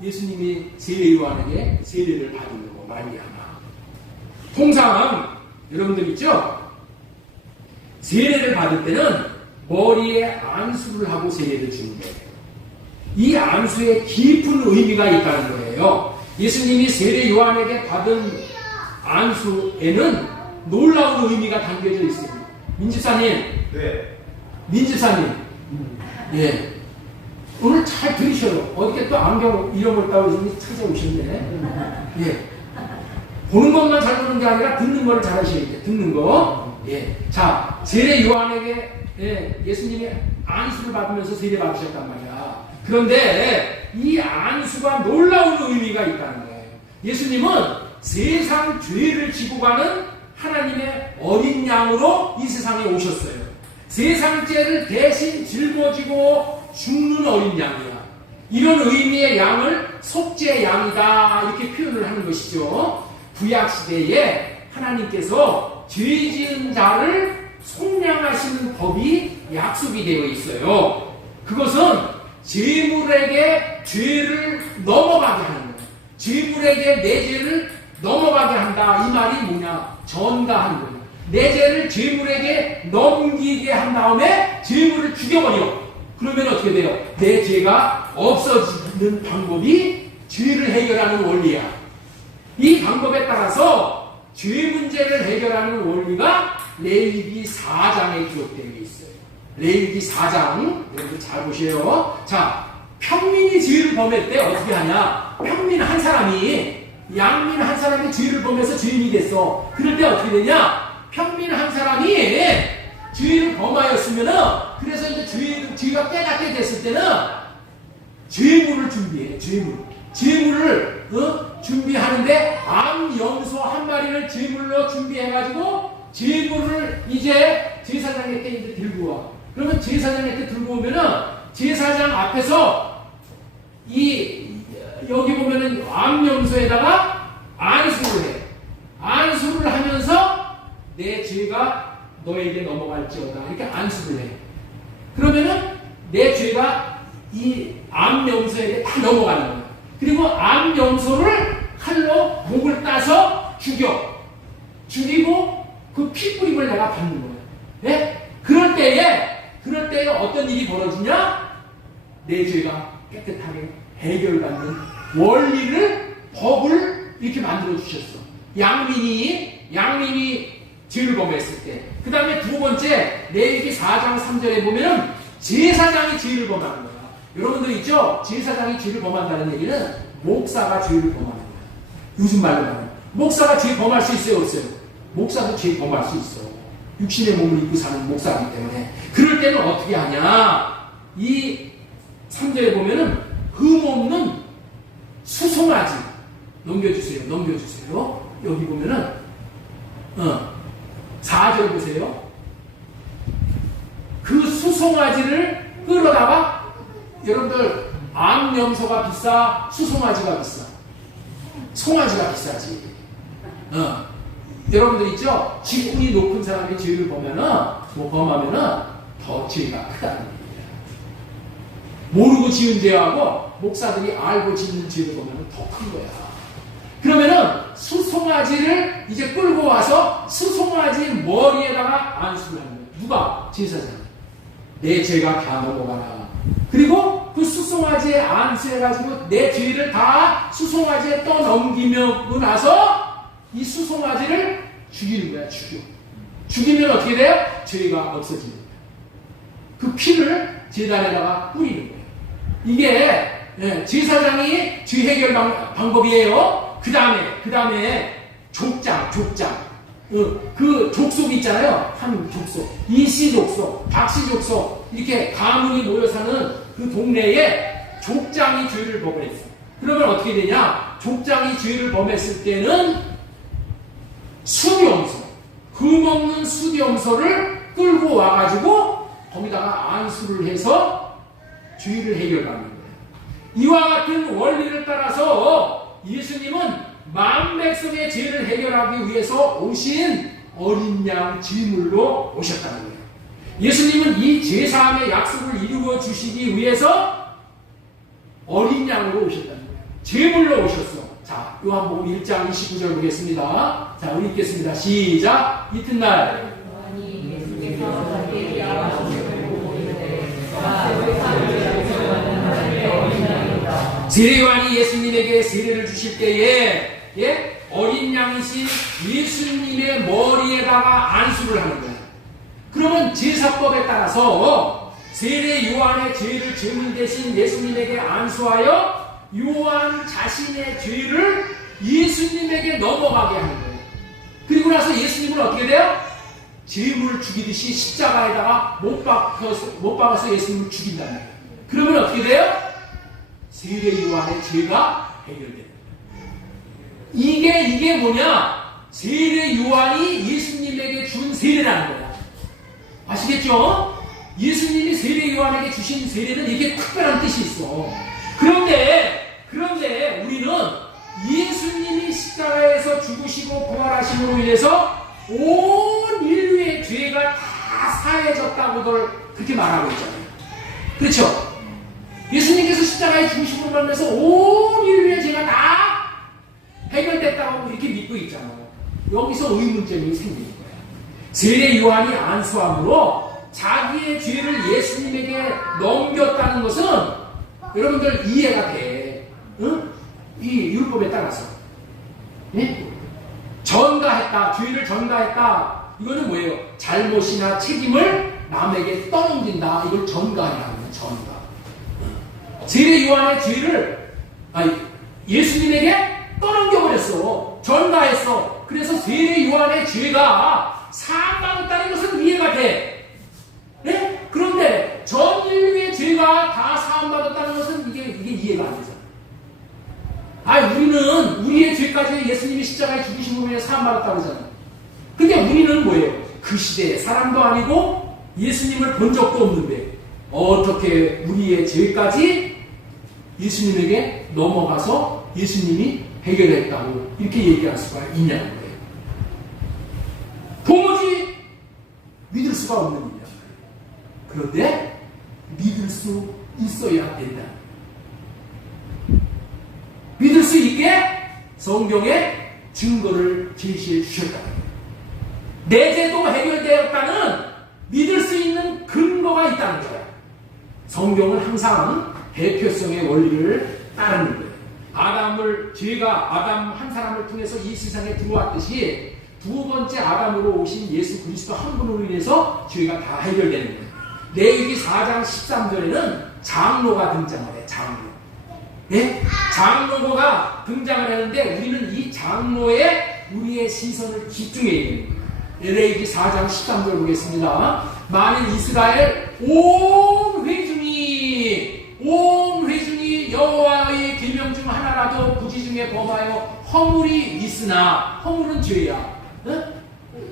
예수님이 세례 요한에게 세례를 받음으로 말미암아. 통상 여러분들 있죠? 세례를 받을 때는 머리에 안수를 하고 세례를 주는 거예요. 이 안수에 깊은 의미가 있다는 거예요. 예수님이 세례 요한에게 받은 안수에는 놀라운 의미가 담겨져 있어요. 민집사님. 네. 민집사님. 예. 오늘 잘 들으셔요. 어저께 또 안경 잃어버렸다고 해서 찾아오셨네. 예. 보는 것만 잘 보는 게 아니라 듣는 거를 잘 하셔야 돼요. 듣는 거. 예. 자, 세례 요한에게 예수님이 안수를 받으면서 세례 받으셨단 말이야. 그런데 이 안수가 놀라운 의미가 있다는 거예요. 예수님은 세상 죄를 지고 가는 하나님의 어린 양으로 이 세상에 오셨어요. 세상 죄를 대신 짊어지고 죽는 어린 양이야. 이런 의미의 양을 속죄 양이다, 이렇게 표현을 하는 것이죠. 구약시대에 하나님께서 죄 지은 자를 속량하시는 법이 약속이 되어 있어요. 그것은 재물에게 죄를 넘어가게 하는 거예요. 재물에게 내 죄를 넘어가게 한다. 이 말이 뭐냐? 전가하는 거예요. 내 죄를 재물에게 넘기게 한 다음에 재물을 죽여버려. 그러면 어떻게 돼요? 내 죄가 없어지는 방법이 죄를 해결하는 원리야. 이 방법에 따라서 죄 문제를 해결하는 원리가 레위기 4장에 기록되어 있어요. 레위기 4장, 여러분들 잘 보세요. 자, 평민이 죄를 범할 때 어떻게 하냐? 평민 한 사람이, 양민 한 사람이 죄를 범해서 죄인이 됐어. 그럴 때 어떻게 되냐? 평민 한 사람이 죄를 범하였으면은, 그래서 이제 죄가 깨닫게 됐을 때는 죄물을 준비해. 죄물을 준비하는데 암염소 한 마리를 제물로 준비해가지고 제물을 이제 제사장에게 이제 들고 와. 그러면 제사장에게 들고 오면은 제사장 앞에서 여기 보면은 암염소에다가 안수를 해. 안수를 하면서 내 죄가 너에게 넘어갈지어다. 이렇게 안수를 해. 그러면은 내 죄가 이 암염소에게 다 넘어가는 거야. 그리고 암염소를 칼로 목을 따서 죽이고 그 피뿌림을 내가 받는 거예요. 네? 그럴 때에 어떤 일이 벌어지냐? 내 죄가 깨끗하게 해결받는 원리를, 법을 이렇게 만들어 주셨어. 양민이 죄를 범했을 때. 그 다음에 두 번째, 레위기 4장 3절에 보면은 제사장이 죄를 범하는 거야. 여러분들 있죠? 제사장이 죄를 범한다는 얘기는 목사가 죄를 범하는 거야. 요즘 말로 말하면 목사가 죄 범할 수 있어요, 없어요? 목사도 죄 범할 수 있어. 육신의 몸을 입고 사는 목사이기 때문에. 그럴 때는 어떻게 하냐? 이 3절에 보면은 흠없는 수송아지 넘겨주세요. 여기 보면은 4절 보세요. 그 수송아지를 끌어다가 여러분들 암염소가 비싸, 수송아지가 비싸? 송아지가 비싸지. 여러분들 있죠? 직분이 높은 사람이 죄를 범하면은 더 죄가 크다는 얘기예요. 모르고 지은 죄하고 목사들이 알고 짓는 죄를 보면 더 큰 거야. 그러면은 수송아지를 이제 끌고 와서 수송아지 머리에다가 안수를 하는 거예요. 누가? 제사장. 내 죄가 다 넘어가라. 그리고 그 수송아지에 안수해가지고 내 죄를 다 수송아지에 떠넘기고 나서 이 수송아지를 죽이는 거야. 죽이면 어떻게 돼요? 죄가 없어지는 거야. 그 피를 제단에다가 뿌리는 거예요. 이게 제사장이 죄 해결 방법이에요. 그 다음에 족장. 그 족속 있잖아요. 한 족속, 이씨 족속, 박씨 족속, 이렇게 가문이 모여 사는 그 동네에 족장이 죄를 범했어. 그러면 어떻게 되냐? 족장이 죄를 범했을 때는 수염소, 금없는 수염소를 끌고 와가지고 거기다가 안수를 해서 죄를 해결하는 거예요. 이와 같은 원리를 따라서 예수님은 만백성의 죄를 해결하기 위해서 오신 어린 양 제물로 오셨다는 거예요. 예수님은 이 제사함의 약속을 이루어 주시기 위해서 어린 양으로 오셨다는 거예요. 제물로 오셨어. 자, 요한복음 1장 29절 보겠습니다. 자, 우리 읽겠습니다. 시작. 이튿날 예수께서 자기의 양심을 보고 이르되 세례요한이 예수님에게 세례를 주실 때에 어린 양이신 예수님의 머리에다가 안수를 하는 거예요. 그러면 제사법에 따라서 세례 요한의 죄를 제물 대신 예수님에게 안수하여 요한 자신의 죄를 예수님에게 넘어가게 하는 거예요. 그리고 나서 예수님은 어떻게 돼요? 제물을 죽이듯이 십자가에다가 못 박아서 예수님을 죽인다는 거예요. 그러면 어떻게 돼요? 세례 요한의 죄가 해결돼요. 이게 뭐냐? 세례 요한이 예수님에게 준 세례라는 거야. 아시겠죠? 예수님이 세례 요한에게 주신 세례는 이게 특별한 뜻이 있어. 그런데 우리는 예수님이 십자가에서 죽으시고 부활하심으로 인해서 온 인류의 죄가 다 사해졌다고들 그렇게 말하고 있잖아요. 그렇죠? 예수님께서 십자가에 죽으심으로 인해서 온 인류의 죄가 다 해결됐다고 이렇게 믿고 있잖아요. 여기서 의문점이 생기는 거예요. 세례 요한이 안수함으로 자기의 죄를 예수님에게 넘겼다는 것은 여러분들 이해가 돼. 응? 이 율법에 따라서. 예? 전가했다. 죄를 전가했다. 이거는 뭐예요? 잘못이나 책임을 남에게 떠넘긴다. 이걸 전가라는 거예요. 전가. 세례 요한의 죄를 예수님에게 떠넘겨버렸어. 전가했어. 그래서 세례 요한의 죄가 사함받았다는 것은 이해가 돼. 네? 그런데 전 인류의 죄가 다 사함받았다는 것은 이게 이해가 안 되잖아. 우리는 우리의 죄까지 예수님이 십자가에 죽으심으로 인해 사함받았다고 하잖아. 근데 우리는 뭐예요? 그 시대의 사람도 아니고 예수님을 본 적도 없는데 어떻게 우리의 죄까지 예수님에게 넘어가서 예수님이 해결했다고 이렇게 얘기할 수가 있냐는 거예요. 도무지 믿을 수가 없는 일이야. 그런데 믿을 수 있어야 된다. 믿을 수 있게 성경에 증거를 제시해 주셨다. 내 죄도 해결되었다는 믿을 수 있는 근거가 있다는 거야. 성경은 항상 대표성의 원리를 따르는 거예요. 죄가 아담 한 사람을 통해서 이 세상에 들어왔듯이 두 번째 아담으로 오신 예수 그리스도 한 분으로 인해서 죄가 다 해결되는 거예요. 레위기 4장 13절에는 장로가 등장을 해. 장로. 네? 장로가 등장을 하는데 우리는 이 장로에 우리의 시선을 집중해야 됩니다. 레위기 4장 13절 보겠습니다. 만일 이스라엘 온 회중이 여호와의 계명 중 하나라도 부지 중에 범하여 허물이 있으나 허물은 죄야.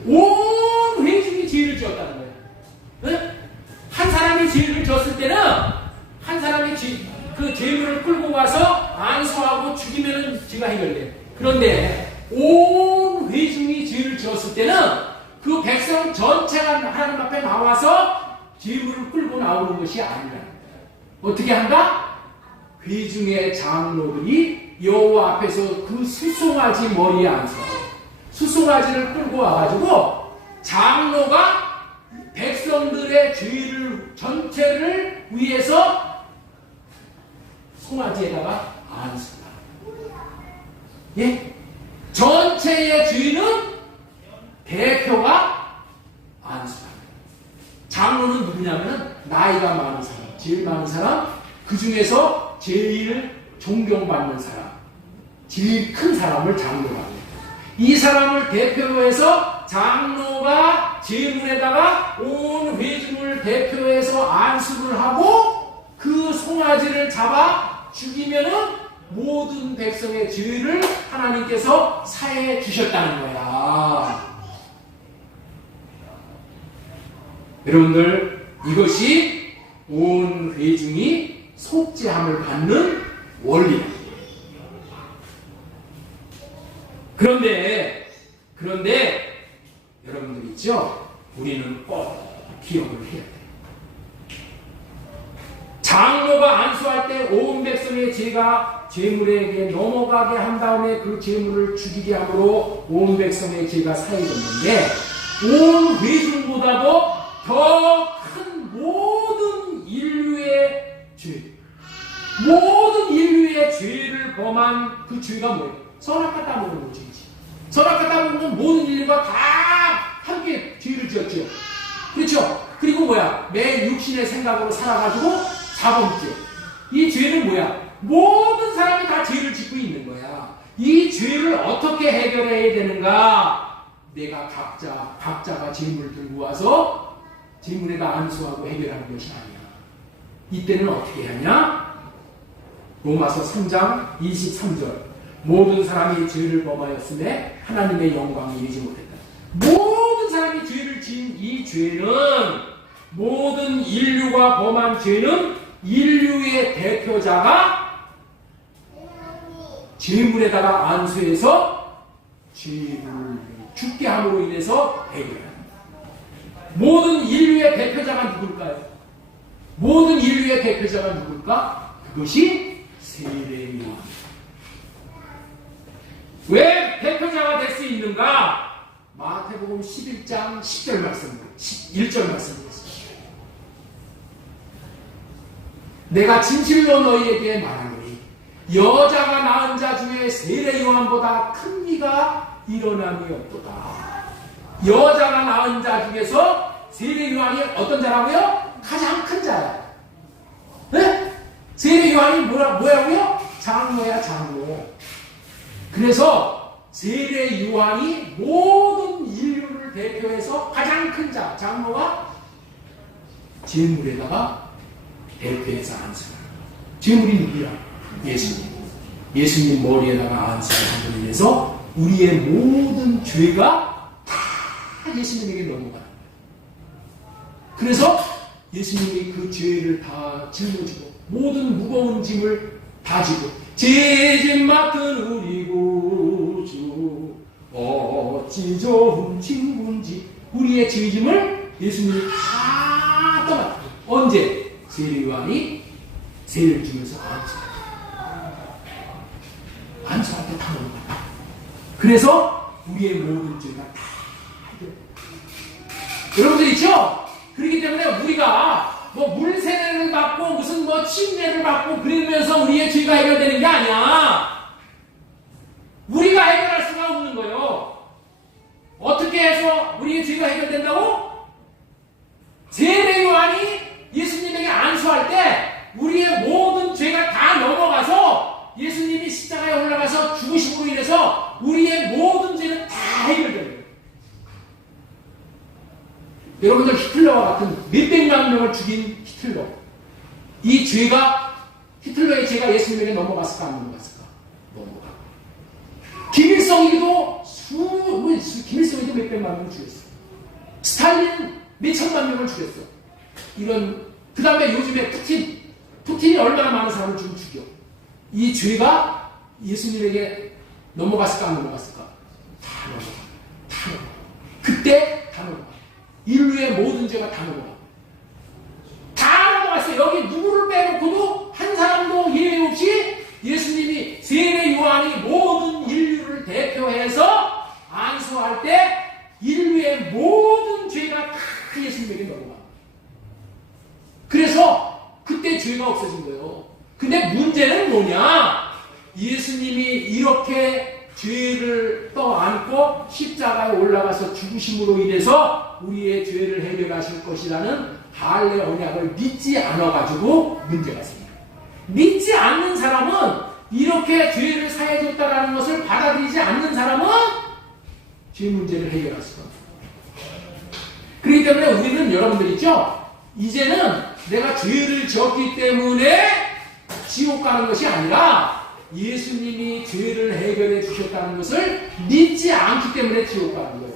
온 회중이 죄를 지었다는 거예요. 한 사람이 죄를 지었을 때는 한 사람이 죄물을 끌고 가서 안수하고 죽이면 죄가 해결돼. 그런데 온 회중이 죄를 지었을 때는 그 백성 전체가 하나님 앞에 나와서 죄물을 끌고 나오는 것이 아니라 어떻게 한다? 회중의 장로들이 여호와 앞에서 그 수송아지 머리에 앉아서 수송아지를 끌고 와가지고 장로가 백성들의 죄를 전체를 위해서 송아지에다가 안수다. 예? 전체의 죄는 대표가 안수다. 장로는 누구냐면 나이가 많은 사람, 제일 많은 사람, 그 중에서 제일 존경받는 사람, 제일 큰 사람을 장로라고 합니다. 이 사람을 대표로 해서 장로가 제물에다가 온 회중을 대표해서 안수를 하고 그 송아지를 잡아 죽이면은 모든 백성의 죄를 하나님께서 사해 주셨다는 거야. 여러분들, 이것이 온 회중이 속죄함을 받는 원리다. 그런데 여러분들 있죠? 우리는 꼭 기억을 해야 돼. 장로가 안수할 때 온 백성의 죄가 죄물에게 넘어가게 한 다음에 그 죄물을 죽이게 함으로 온 백성의 죄가 사해졌는데 온 회중보다도 더 큰 모든 인류의 죄를 범한 그 죄가 뭐예요? 선악과 따먹는 죄지. 선악과 따먹는 모든 인류가 다 함께 죄를 지었죠. 그렇죠? 그리고 뭐야? 내 육신의 생각으로 살아가지고 자범죄. 이 죄는 뭐야? 모든 사람이 다 죄를 짓고 있는 거야. 이 죄를 어떻게 해결해야 되는가? 내가 각자가 재물을 들고 와서 재물에다 안수하고 해결하는 것이 아니야. 이때는 어떻게 하냐? 로마서 3장 23절. 모든 사람이 죄를 범하였음에 하나님의 영광이 이르지 못했다. 모든 사람이 죄를 지은 이 죄는, 모든 인류가 범한 죄는 인류의 대표자가 재물에다가 안수해서 죄를 죽게 함으로 인해서 해결합니다. 모든 인류의 대표자가 누굴까요? 모든 인류의 대표자가 누굴까? 그것이 세례요한입니다. 왜 대표자가 될 수 있는가? 마태복음 11장 10절 말씀, 1절 말씀이었습니다. 내가 진실로 너희에게 말하노니 여자가 낳은 자 중에 세례 요한보다 큰 이가 일어남이 없도다. 여자가 낳은 자 중에서 세례 요한이 어떤 자라고요? 가장 큰 자야. 네? 세례 요한이 뭐라고요? 장로야, 장로. 그래서 세례 요한이 모든 인류를 대표해서 가장 큰 자, 장로가 제물에다가 대표해서 안수를. 제물이 누구야? 예수님. 예수님 머리에다가 안수를 함으로 인해서 우리의 모든 죄가 다 예수님에게 넘어가는 거예요. 그래서 예수님이 그 죄를 다 짊어지고 모든 무거운 짐을 다 지고 죄짐 맡은 우리 구주 어찌 좋은 친구인지 우리의 죄짐을 예수님이 다 떠났다. 언제? 세례 요한이 세례를 주면서 안수할 때 다 넘어갔다. 그래서 우리의 모든 죄가 다 해결. 여러분들 있죠? 그렇기 때문에 우리가 물세례를 받고 무슨 침례를 받고 그러면서 우리의 죄가 해결되는 게 아니야. 우리가 해결할 수가 없는 거예요. 어떻게 해서 우리의 죄가 해결된다고? 세례 요한이 예수님에게 안수할 때 우리의 모든 죄가 다 넘어가서 예수님이 십자가에 올라가서 죽으심으로 인해서 우리의 모든 죄는 다 해결되는 거예요. 여러분들 히틀러와 같은 몇백만 명을 죽인 히틀러, 이 죄가, 히틀러의 죄가 예수님에게 넘어갔을까 안 넘어갔을까? 넘어가. 김일성이도 김일성이도 몇백만 명을 죽였어. 스탈린 몇천만 명을 죽였어. 그 다음에 요즘에 푸틴이 얼마나 많은 사람을 지금 죽여. 이 죄가 예수님에게 넘어갔을까 안 넘어갔을까? 다 넘어가. 다 넘어가. 그때 다 넘어가. 인류의 모든 죄가 다 넘어가. 다 넘어갔어요. 여기 누구를 빼놓고도 한 사람도 예외 없이 예수님이 세례 요한이 모든 인류를 대표해서 안수할 때 인류의 모든 죄가 다 예수님에게 넘어가. 그래서 그때 죄가 없어진 거예요. 근데 문제는 뭐냐? 예수님이 이렇게 죄를 떠안고 십자가에 올라가서 죽으심으로 인해서 우리의 죄를 해결하실 것이라는 할례 언약을 믿지 않아가지고 문제가 생겨요. 믿지 않는 사람은 이렇게 죄를 사해줬다라는 것을 받아들이지 않는 사람은 죄 문제를 해결할 수가 없어요. 그렇기 때문에 우리는 여러분들 있죠? 이제는 내가 죄를 지었기 때문에 지옥 가는 것이 아니라 예수님이 죄를 해결해 주셨다는 것을 믿지 않기 때문에 지옥 가는 거예요.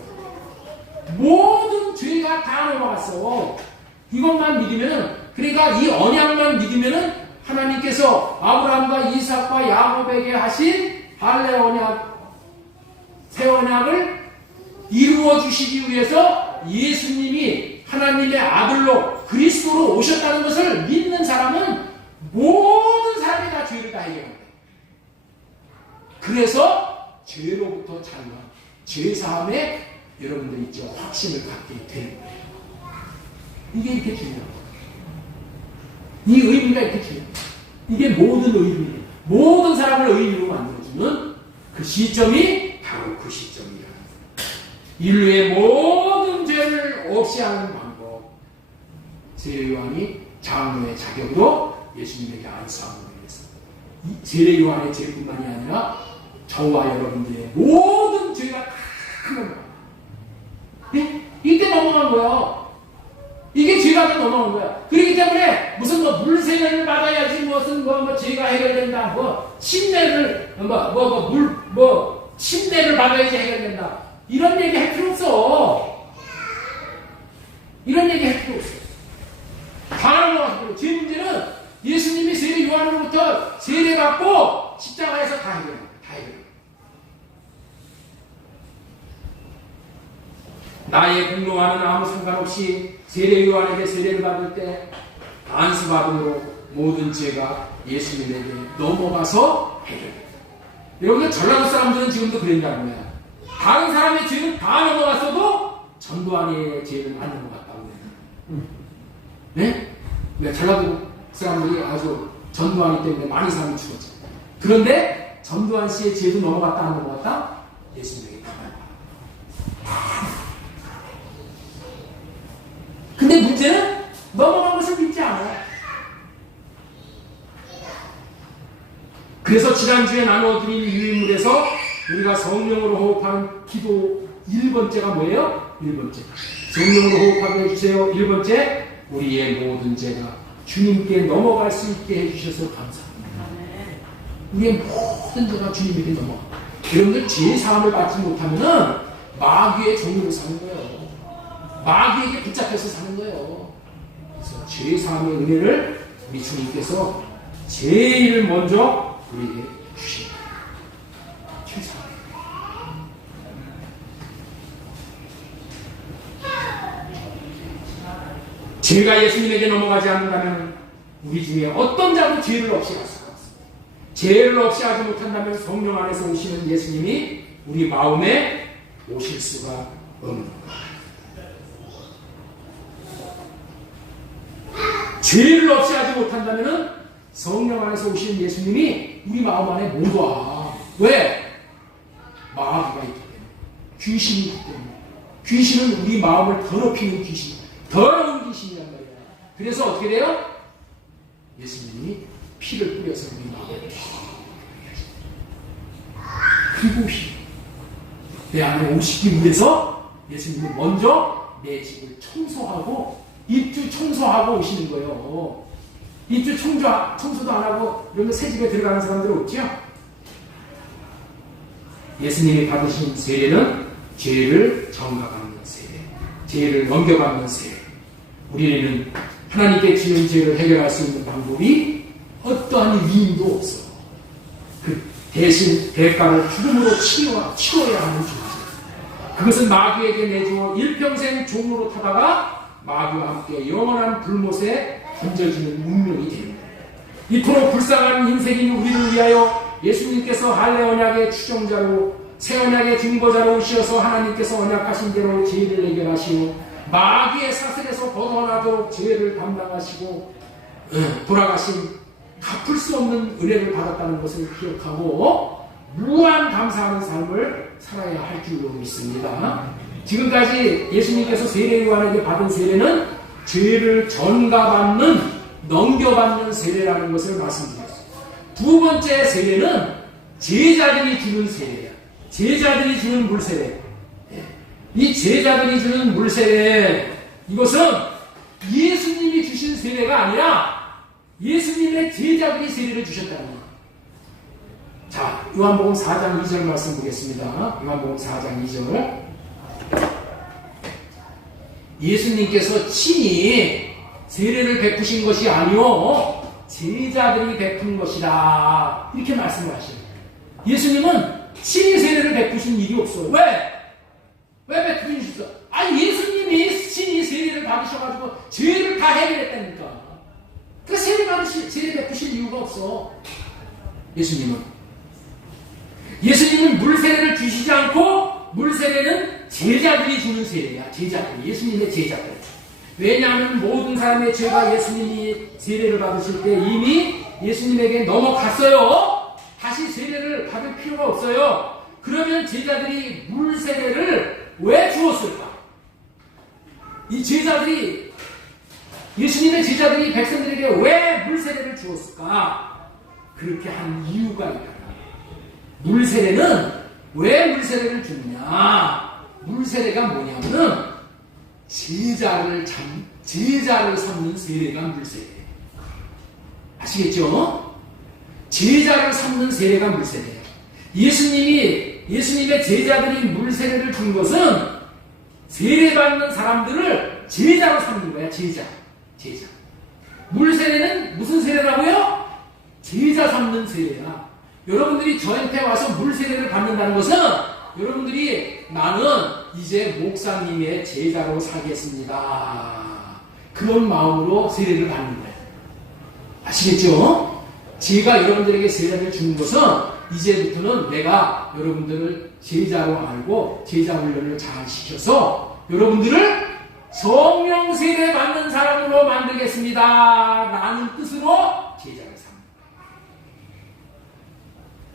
모든 죄가 다 넘어갔어. 이것만 믿으면은, 그러니까 이 언약만 믿으면은 하나님께서 아브라함과 이삭과 야곱에게 하신 할례 언약, 새 언약을 이루어 주시기 위해서 예수님이 하나님의 아들로 그리스도로 오셨다는 것을 믿는 사람은 모든 사람이 다 죄를 다 해결합니다. 그래서 죄로부터 자유한 죄사함에 여러분들 있죠, 확신을 갖게 되는 거예요. 이게 이렇게 중요한 거예요. 이 의미가 이렇게 중요해요. 이게 모든 의미, 모든 사람을 의미로 만들어주는 그 시점이 바로 그 시점이야. 인류의 모든 죄를 없이 하는 방법. 세례 요한이 장로의 자격으로 예수님에게 안수함으로 인해서 세례 요한의 죄뿐만이 아니라 저와 여러분들의 모든 죄가 다 넘어갑니다. 네? 이때 넘어간 거예요. 이게 죄가 다 넘어간 거야. 그렇기 때문에 무슨 뭐 물세례를 받아야지 무슨 뭐 죄가 해결된다. 뭐 침례를 침례를 받아야지 해결된다. 이런 얘기 할 필요 없어. 이런 얘기 할 필요 없어. 다 넘어갔어요. 죄 문제는 예수님이 세례 요한으로부터 세례 받고 십자가에서 다 해결합니다. 다 해결합니다. 나의 공로와는 아무 상관없이 세례 요한에게 세례를 받을 때 안수받음으로 모든 죄가 예수님에게 넘어가서 해결됩니다. 여러분들 전라도 사람들은 지금도 그런다는 거야. 다른 사람의 죄는 다 넘어갔어도 전두환의 죄는 안 넘어갔다고 해요. 네? 네, 전라도 사람들이 아주 전두환이 때문에 많은 사람이 죽었죠. 그런데 전두환 씨의 죄도 넘어갔다 안 넘어갔다? 예수님에게 다 넘어갔다. 근데 문제는 넘어간 것을 믿지 않아요. 그래서 지난주에 나누어드린 유인물에서 우리가 성령으로 호흡하는 기도 1번째가 뭐예요? 1번째. 성령으로 호흡하게 해주세요. 1번째. 우리의 모든 죄가 주님께 넘어갈 수 있게 해주셔서 감사합니다. 우리의 모든 죄가 주님에게 넘어가. 여러분들 죄 사함을 받지 못하면은 마귀의 종으로 사는 거예요. 마귀에게 붙잡혀서 사는 거예요. 그래서 죄 사함의 은혜를 우리 주님께서 제일 먼저 우리에게 주십니다. 죄 사함. 죄가 예수님에게 넘어가지 않는다면 우리 중에 어떤 자도 죄를 없이 할 수가 없습니다. 죄를 없이 하지 못한다면 성령 안에서 오시는 예수님이 우리 마음에 오실 수가 없는 겁니다. 죄를 없이 하지 못한다면 성령 안에서 오시는 예수님이 우리 마음 안에 못 와. 왜? 마귀가 있기 때문에. 귀신이 있기 때문에. 귀신은 우리 마음을 더럽히는 귀신, 더러운 귀신이란 말이야. 그래서 어떻게 돼요? 예수님이 피를 뿌려서 우리 마음을 그리고 내 안에 오시기 위해서 예수님은 먼저 내 집을 청소하고 입주 청소하고 오시는 거예요. 입주 청소도 안 하고 이러면 새 집에 들어가는 사람들 없죠? 예수님이 받으신 세례는 죄를 정각하는 세례, 죄를 넘겨가는 세례. 우리는 하나님께 지은 죄를 해결할 수 있는 방법이 어떠한 위임도 없어. 그 대신 대가를 죽음으로 치러야 하는 존재. 그것은 마귀에게 내주어 일평생 종으로 타다가 마귀와 함께 영원한 불못에 던져지는 운명이 됩니다. 이토록 불쌍한 인생인 우리를 위하여 예수님께서 할례 언약의 추종자로 새 언약의 중보자로 오셔서 하나님께서 언약하신 대로 죄를 해결하시고 마귀의 사슬에서 벗어나도록 죄를 담당하시고 돌아가신 갚을 수 없는 은혜를 받았다는 것을 기억하고 무한 감사하는 삶을 살아야 할 줄로 믿습니다. 지금까지 예수님께서 세례요한에게 받은 세례는 죄를 전가받는, 넘겨받는 세례라는 것을 말씀드렸습니다. 두 번째 세례는 제자들이 주는 세례야. 제자들이 주는 물세례. 이 제자들이 주는 물세례, 이것은 예수님이 주신 세례가 아니라 예수님의 제자들이 세례를 주셨다는 거예요. 자, 요한복음 4장 2절 말씀 보겠습니다. 요한복음 4장 2절. 예수님께서 친히 세례를 베푸신 것이 아니요 제자들이 베푼 것이다, 이렇게 말씀을 하셔요. 예수님은 친히 세례를 베푸신 일이 없어요. 왜 베푸신 있어? 아니, 예수님이 친히 세례를 받으셔가지고 죄를 다 해결했다니까. 그러니까 세례 베푸실 이유가 없어. 예수님은 물세례를 주시지 않고, 물세례는 제자들이 주는 세례야. 제자들, 예수님의 제자들. 왜냐하면 모든 사람의 죄가 예수님이 세례를 받으실 때 이미 예수님에게 넘어갔어요. 다시 세례를 받을 필요가 없어요. 그러면 제자들이 물세례를 왜 주었을까? 이 제자들이, 예수님의 제자들이 백성들에게 왜 물세례를 주었을까? 그렇게 한 이유가 있다. 물세례는 왜 물세례를 주느냐? 물세례가 뭐냐면은 제자를 삼는 세례가 물세례예요. 아시겠죠? 제자를 삼는 세례가 물세례예요. 예수님의 제자들이 물세례를 준 것은 세례받는 사람들을 제자로 삼는 거야. 제자. 물세례는 무슨 세례라고요? 제자 삼는 세례야. 여러분들이 저한테 와서 물세례를 받는다는 것은 여러분들이 나는 이제 목사님의 제자로 살겠습니다, 그런 마음으로 세례를 받는 거예요. 아시겠죠? 제가 여러분들에게 세례를 주는 것은 이제부터는 내가 여러분들을 제자로 알고 제자 훈련을 잘 시켜서 여러분들을 성령 세례 받는 사람으로 만들겠습니다 라는 뜻으로 제자를 삼는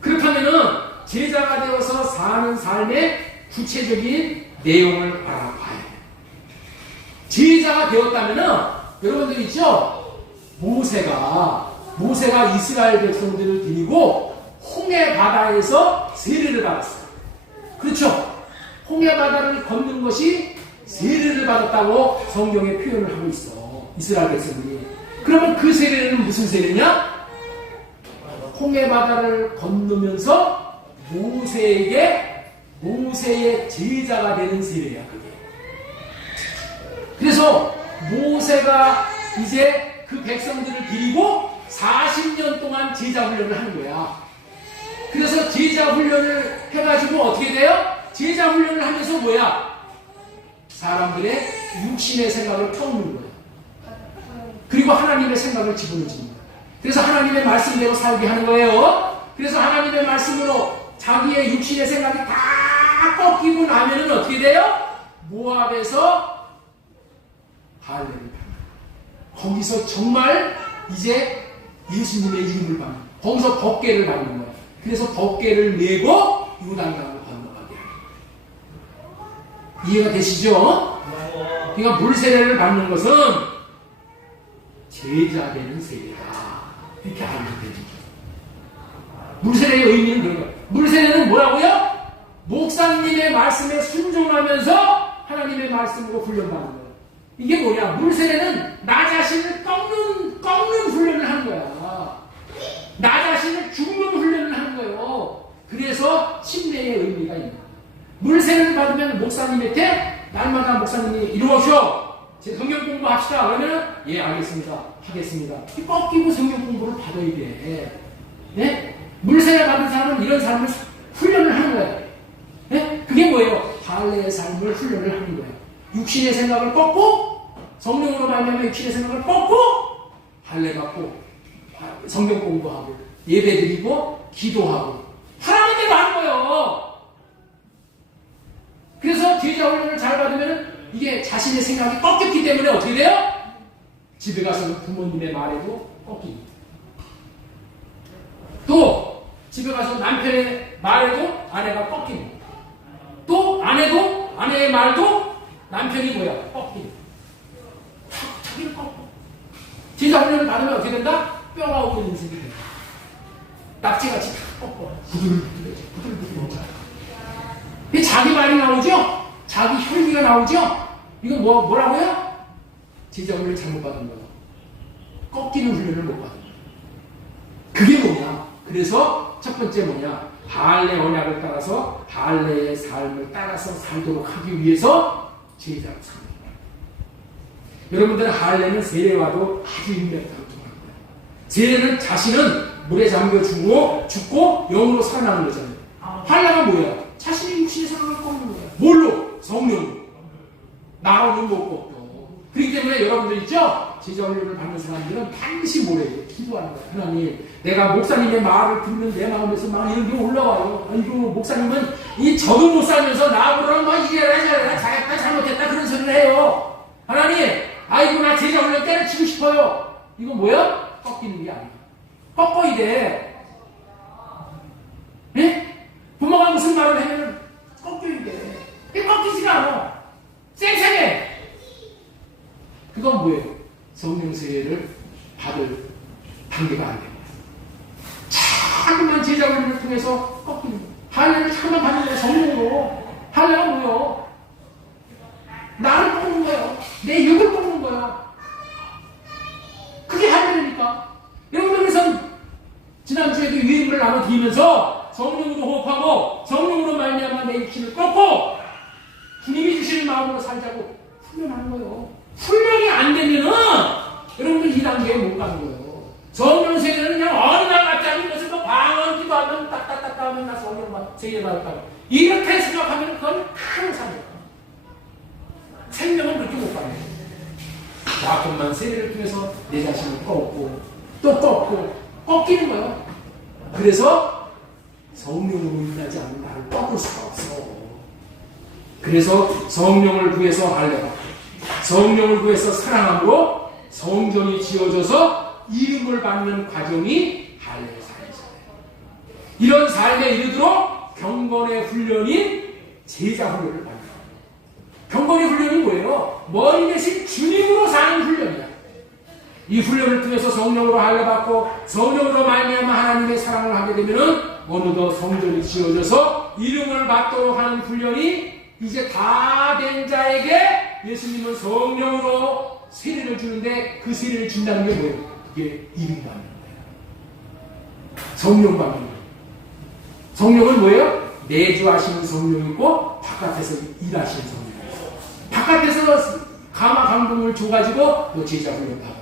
거예요. 그렇다면은 제자가 되어서 사는 삶의 구체적인 내용을 알아봐야 해요. 제자가 되었다면은 여러분들 있죠? 모세가 이스라엘 백성들을 데리고 홍해 바다에서 세례를 받았어요. 그렇죠? 홍해 바다를 걷는 것이 세례를 받았다고 성경에 표현을 하고 있어, 이스라엘 백성들이. 그러면 그 세례는 무슨 세례냐? 홍해 바다를 건너면서 모세의 제자가 되는 세례야, 그게. 그래서 모세가 이제 그 백성들을 데리고 40년 동안 제자 훈련을 하는 거야. 그래서 제자 훈련을 해가지고 어떻게 돼요? 제자 훈련을 하면서 뭐야? 사람들의 육신의 생각을 펴는 거야. 그리고 하나님의 생각을 집어넣는 거야. 그래서 하나님의 말씀대로 살게 하는 거예요. 그래서 하나님의 말씀으로 자기의 육신의 생각이 다 꺾이고 나면은 어떻게 돼요? 모압에서 할례를 받는 거예요. 거기서 정말 이제 예수님의 이름을 받는 거예요. 거기서 법궤를 받는 거예요. 그래서 법궤를 메고 요단강을 건너가게 하는 거예요. 이해가 되시죠? 그러니까 물세례를 받는 것은 제자 되는 세례다, 이렇게 알면 됩니다. 물세례의 의미는 그런 거예요. 물세례는 뭐라고요? 목사님의 말씀에 순종하면서 하나님의 말씀으로 훈련받는 거예요. 이게 뭐냐? 물세례는 나 자신을 꺾는 훈련을 하는 거야. 나 자신을 죽는 훈련을 하는 거예요. 그래서 침례의 의미가 있는 거예요. 물세례를 받으면 목사님한테 날마다 목사님이 이루어줘, 제 성경 공부합시다. 그러면 예 알겠습니다. 하겠습니다. 꺾이고 성경 공부를 받아야 돼. 네? 물세례 받은 사람은 이런 삶을 훈련을 하는 거예요. 네? 그게 뭐예요? 할례의 삶을 훈련을 하는 거예요. 육신의 생각을 꺾고 성령으로 말미암아 육신의 생각을 꺾고 할례 받고 성경 공부하고 예배드리고 기도하고 하나님 대로 하는 거예요. 그래서 제자 훈련을 잘 받으면 이게 자신의 생각이 꺾였기 때문에 어떻게 돼요? 집에 가서 부모님의 말에도 꺾이고 또 집에 가서 남편의 말에도 아내가 꺾이고 또 아내도 아내의 말도 남편이 뭐야? 꺾이고 자기를 꺾고 제자 훈련을 받으면 어떻게 된다? 뼈가 없는 인생이 된다. 낙지같이 다 꺾어 부들부들 이게 자기 말이 나오죠? 자기 혈기가 나오죠? 이거 뭐라고요? 제자 훈련을 잘못 받은 거야. 꺾이는 훈련을 못 받은 거야. 그게 뭐냐? 그래서 첫 번째 뭐냐? 할례 언약을 따라서 할례의 삶을 따라서 살도록 하기 위해서 제자로 사는 거야. 여러분들 할례는 세례와도 아주 인맥다고 통합니다. 세례는 자신은 물에 잠겨 죽고 영으로 살아나는 거잖아요. 할례가 뭐야? 자신의 육신의 생각을 꺾는 거야. 뭘로? 성령으로. 나로는 못 꺾고. 그렇기 때문에 여러분들 있죠? 제자 훈련을 받는 사람들은 반드시 뭐래요? 기도하는 거예요. 하나님, 내가 목사님의 말을 듣는 내 마음에서 막 이런 게 올라와요. 아이고, 목사님은 이 저도 못 살면서 나보고는 뭐 이래라 저래라 잘했다 잘못했다 그런 소리를 해요. 하나님, 아이고 나 제자 훈련 때려치고 싶어요. 이거 뭐야? 꺾이는 게 아니야. 꺾어야 돼. 네? 부모가 무슨 말을 하면 꺾여야 돼. 이게 꺾이지가 않아. 쌩쌩해. 그건 뭐예요? 성령 세례를 받을 단계가 안 됩니다. 자꾸만 제자 훈련을 통해서 꺾이는 거예요. 할례를 자꾸만 받는 거예요. 성령으로. 할례가 뭐예요? 나를 뽑는 거예요. 내 육을 뽑는 거예요. 그게 할례니까. 여러분들께서 지난주에도 유행을 나눠드리면서 성령으로 호흡하고 성령으로 말미암아 내 육신을 꺾고 주님이 주시는 마음으로 살자고 훈련하는 거예요. 훈련이 안 되면은 여러분들 2단계에 못 가는 거예요. 성령 세례는 그냥 어느 날 같자니 무슨 뭐 방언 기도하면 딱딱딱 하면 나 성령 세례 받을까 이렇게 생각하면 그건 큰 삶이에요. 생명은 그렇게 못 가는 거예요. 자꾸만 세례를 통해서 내 자신을 꺾고 또 꺾고 꺾이는 거예요. 그래서 성령으로 인하지 않는 나를 꺾을 수가 없어. 그래서 성령을 구해서 할례받고 성령을 구해서 사랑함으로 성전이 지어져서 이름을 받는 과정이 할례의 삶이잖아요. 이런 삶에 이르도록 경건의 훈련인 제자 훈련을 받는 거예요. 경건의 훈련이 뭐예요? 머리 대신 주님으로 사는 훈련이야. 이 훈련을 통해서 성령으로 할례받고 성령으로 말미암아 하나님의 사랑을 하게 되면은 어느덧 성전이 지어져서 이름을 받도록 하는 훈련이 이제 다 된 자에게 예수님은 성령으로 세례를 주는데 그 세례를 준다는 게 뭐예요? 그게 이름 받는 거예요. 성령 받는 거예요. 성령은 뭐예요? 내주하시는 성령이 있고 바깥에서 일하시는 성령이 있어요. 바깥에서 감화 감동을 줘가지고 너 제자 훈련 받아.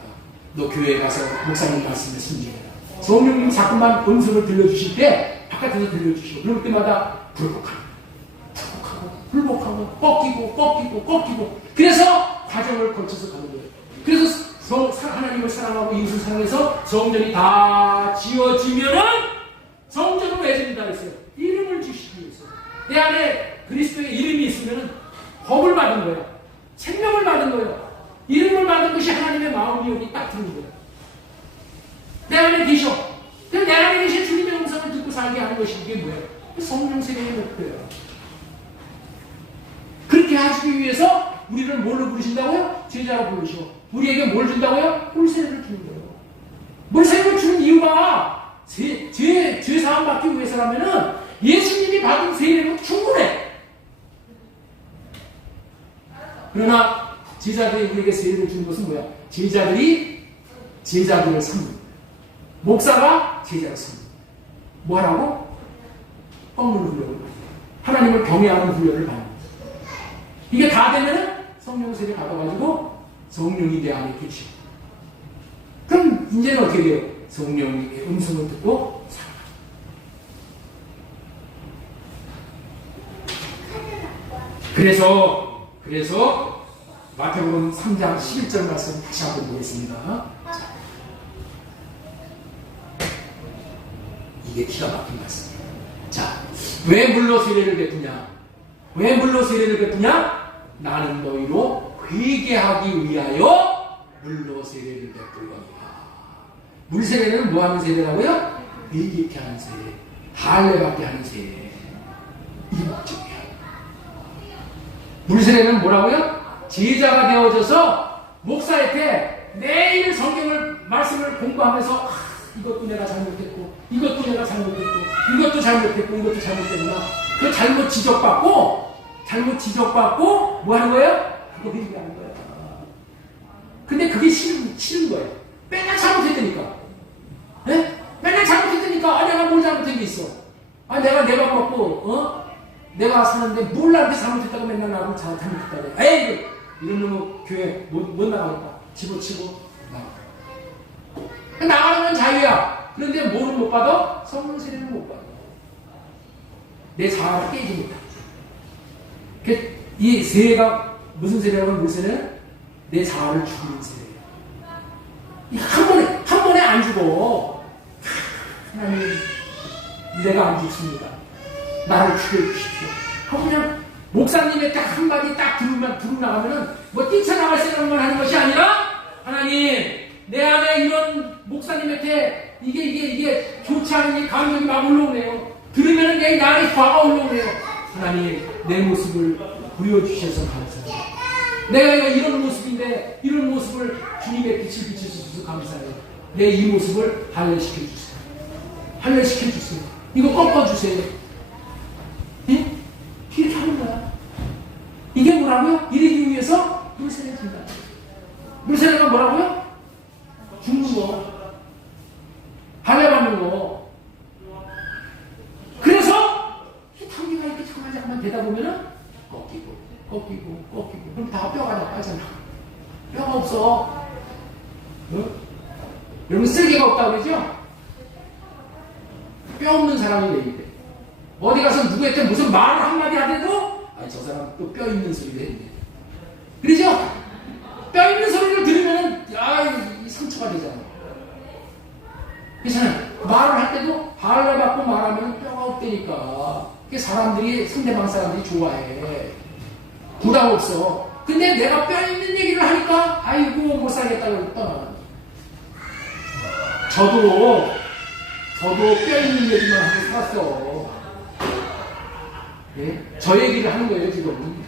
너 교회에 가서 목사님 말씀에 순종해라. 성령님 자꾸만 음성을 들려주실 때 바깥에서 들려주시고 그럴 때마다 불복하고 꺾이고 그래서 과정을 거쳐서 가는 거예요. 그래서 하나님을 사랑하고 이웃을 사랑해서 성전이 다 지어지면은 성전을 왜 짓는다 그랬어요? 이름을 주시기 위해서. 내 안에 그리스도의 이름이 있으면 법을 받은 거예요. 생명을 받은 거예요. 이름을 받은 것이 하나님의 마음이 여기 딱 드는 거예요. 내 안에 계셔. 내 안에 계신 주님의 음성을 듣고 살게 하는 것이 이게 뭐예요? 성령 세례의 목표예요. 그렇게 하시기 위해서 우리를 뭘로 부르신다고요? 제자로 부르셔. 우리에게 뭘 준다고요? 물세례를 주는 거예요. 물세례를 주는 이유가 죄 사함 받기 위해서라면은 예수님이 받은 세례로 충분해. 그러나 제자들이 우리에게 세례를 주는 것은 뭐야? 제자들이 제자들을 삼는 거예요. 목사가 제자를 삼는 거예요. 뭐하라고? 꺾는 훈련을 하나님을 경외하는 훈련을 받는 거예요. 이게 다 되면은 성령 세례 받아가지고 성령이 내 안에 계시고. 그럼 이제는 어떻게 돼요? 성령의 음성을 듣고 살아. 그래서 마태복음 3장 11절 말씀 다시 한번 보겠습니다. 이게 기가 막힌 말씀이에요. 자, 왜 물로 세례를 베푸냐? 왜 물로 세례를 베푸냐? 나는 너희로 회개하기 위하여 물로 세례를 베풀 겁니다. 물 세례는 뭐 하는 세례라고요? 회개케 하는 세례, 할례받게 하는 세례. 이게 목적이에요. 물 세례는 뭐라고요? 제자가 되어져서 목사한테 매일 성경을 말씀을 공부하면서 이것도 내가 잘못했고 이것도 내가 잘못했고 이것도 잘못했고 이것도 잘못했구나. 그 잘못 지적받고 뭐 하는 거예요? 그거 회개하는 거예요. 근데 그게 싫은 거예요. 맨날 잘못했다니까. 네? 맨날 잘못했다니까. 아, 내가 뭘 잘못한 게 있어. 아, 내가 먹고 내가 사는데 뭘 나한테 잘못했다고 맨날 나하고 잘못했다고 해. 에이, 이런 놈은 교회 못 나가겠다. 집어치고 나가. 나가는 건 자유야. 그런데 뭐는 못 받아? 성령 세례는 못 받아. 내 자아가 깨집니다. 이 세례가 무슨 세례라고 하면 무슨 세례는? 내 자아를 죽이는 세례예요. 한 번에 안 죽어. 하나님, 내가 안 죽습니다. 나를 죽여주십시오. 하고 그냥 목사님의 딱 한마디 딱 두고 나가면은 뭐 뛰쳐나갈 생각만 하는 것이 아니라 하나님, 내 안에 이런 목사님한테 이게 좋지 않은 이 감정이 막 올라오네요. 들으면은 내 안에 화가 올라오네요. 하나님, 내 모습을 보여주셔서 감사해요. 내가 이런 모습인데 이런 모습을 주님의 빛을 비춰주셔서 감사해요. 내 이 모습을 할례시켜주세요. 할례시켜주세요. 이거 꺾어주세요. 예? 이렇게 하는 거야. 이게 뭐라고요? 이러기 위해서 물세례 준다. 물세례가 뭐라고요? 죽는 거. 할례받는 거. 그래서 이 탕기가 이렇게 잠깐만 되다 보면은 꺾이고 그럼 다 뼈가 다 빠져나. 뼈가 없어. 여러분 쓸개가 없다고 그러죠? 뼈 없는 사람이 왜 이래? 어디 가서 누구한테 무슨 말을 한마디 하더라도 저 사람 또 뼈 있는 소리를 했네. 그러죠? 뼈 있는 소리를 들으면은 이 상처가 되잖아. 그렇잖아요. 말을 할 때도 할례받고 말하면 뼈가 없다니까. 그게 상대방 사람들이 좋아해. 부담 없어. 근데 내가 뼈 있는 얘기를 하니까 아이고 못 살겠다고 떠나. 저도 뼈 있는 얘기만 하고 살았어. 예? 저 얘기를 하는 거예요 지금.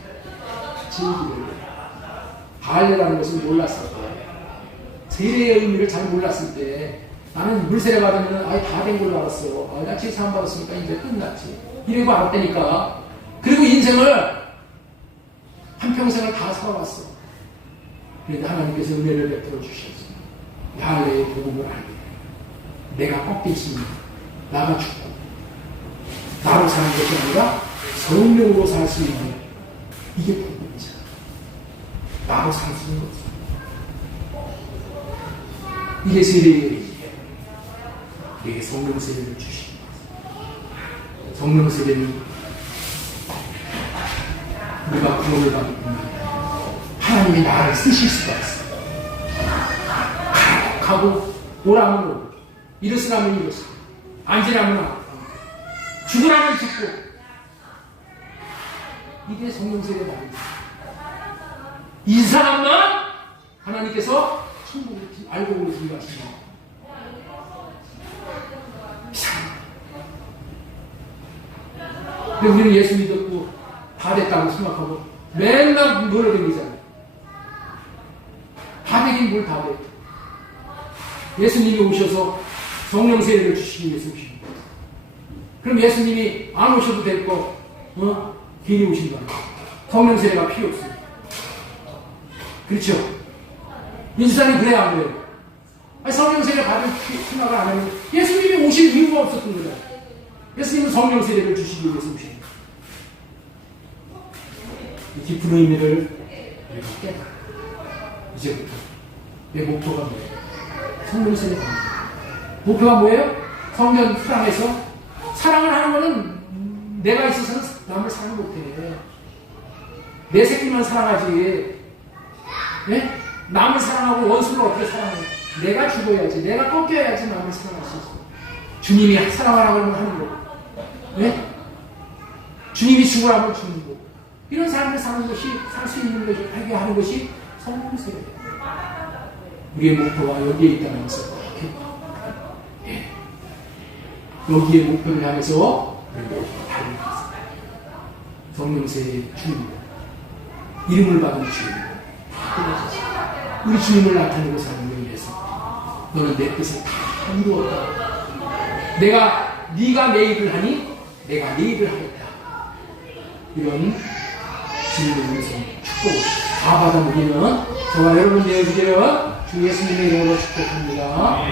제 얘기를. 할례라는 것을 몰랐을 때, 세례의 의미를 잘 몰랐을 때, 나는 물세례 받으면 다 된 걸로 알았어. 나 제사 안 받았으니까 이제 끝났지. 이러고 알았다니까. 그리고 인생을 한평생을 다 살아왔어. 그런데 하나님께서 은혜를 베풀어 주셨어. 할례의 복음을 알게. 내가 꺾였습니다. 나가 죽고 나로 사는 것이 아니라 성령으로 살 수 있는 이게 복음이잖아. 나로 살 수 있는 거지. 이게 세례의 의미예요. 우리에게 성령 세례를 주십니다. 성령 세례는 우리가 구원을 받는 하나님이 나를 쓰실 수가 있어요. 가고 오라면 오고 이르으라면 이르으 앉으라면 앉고 죽으라면 죽고 이게 성령 세례가 아닙니다. 이 사람만 하나님께서 천국을 알고 오시는 것입니다. 근데 우리는 예수 믿었고 다 됐다고 생각하고 맨날 놀아다니잖아요. 다 되긴 뭘 다 돼. 예수님이 오셔서 성령 세례를 주시기 위해서 오신 거예요. 그럼 예수님이 안 오셔도 될 거, 괜히 오신 거예요. 성령 세례가 필요 없어요. 그렇죠? 민주사님 그래야 안 돼요. 성령 세례 받을 생각을 안 하면 예수님이 오실 이유가 없었던 거예요. 예수님은 성령 세례를 주시기 위해서 오신 거예요. 이 깊은 의미를 우리가 깨달아요. 이제 이제부터 내 목표가 뭐예요? 성령세례 갑니다. 목표가 뭐예요? 성령 사랑해서 사랑을 하는 거는 내가 있어서는 남을 사랑 못해. 내 새끼만 사랑하지. 네? 남을 사랑하고 원수를 어떻게 사랑해? 내가 죽어야지. 내가 꺾여야지 남을 사랑할 수 있어. 주님이 사랑하라고 하는 거. 네? 주님이 죽으라고 죽는 거. 이런 삶을 사는 것이, 살 수 있는 것이, 하게 하는 것이 성령세례예요. 우리의 목표가 여기에 있다는 것을 예. 여기에 목표를 향해서 달리는 것입니다. 성령세례의 주님, 이름을 받은 주님, 우리 주님을 나타내고 사는 위해서 너는 내 뜻을 다 이루었다. 네가 내 일을 하니 내가 네 일을 하겠다. 이런 주님의 위해서 축복을 다 받아 우리는 저와 여러분 되어주기를 주 예수님의 이름으로 축복합니다.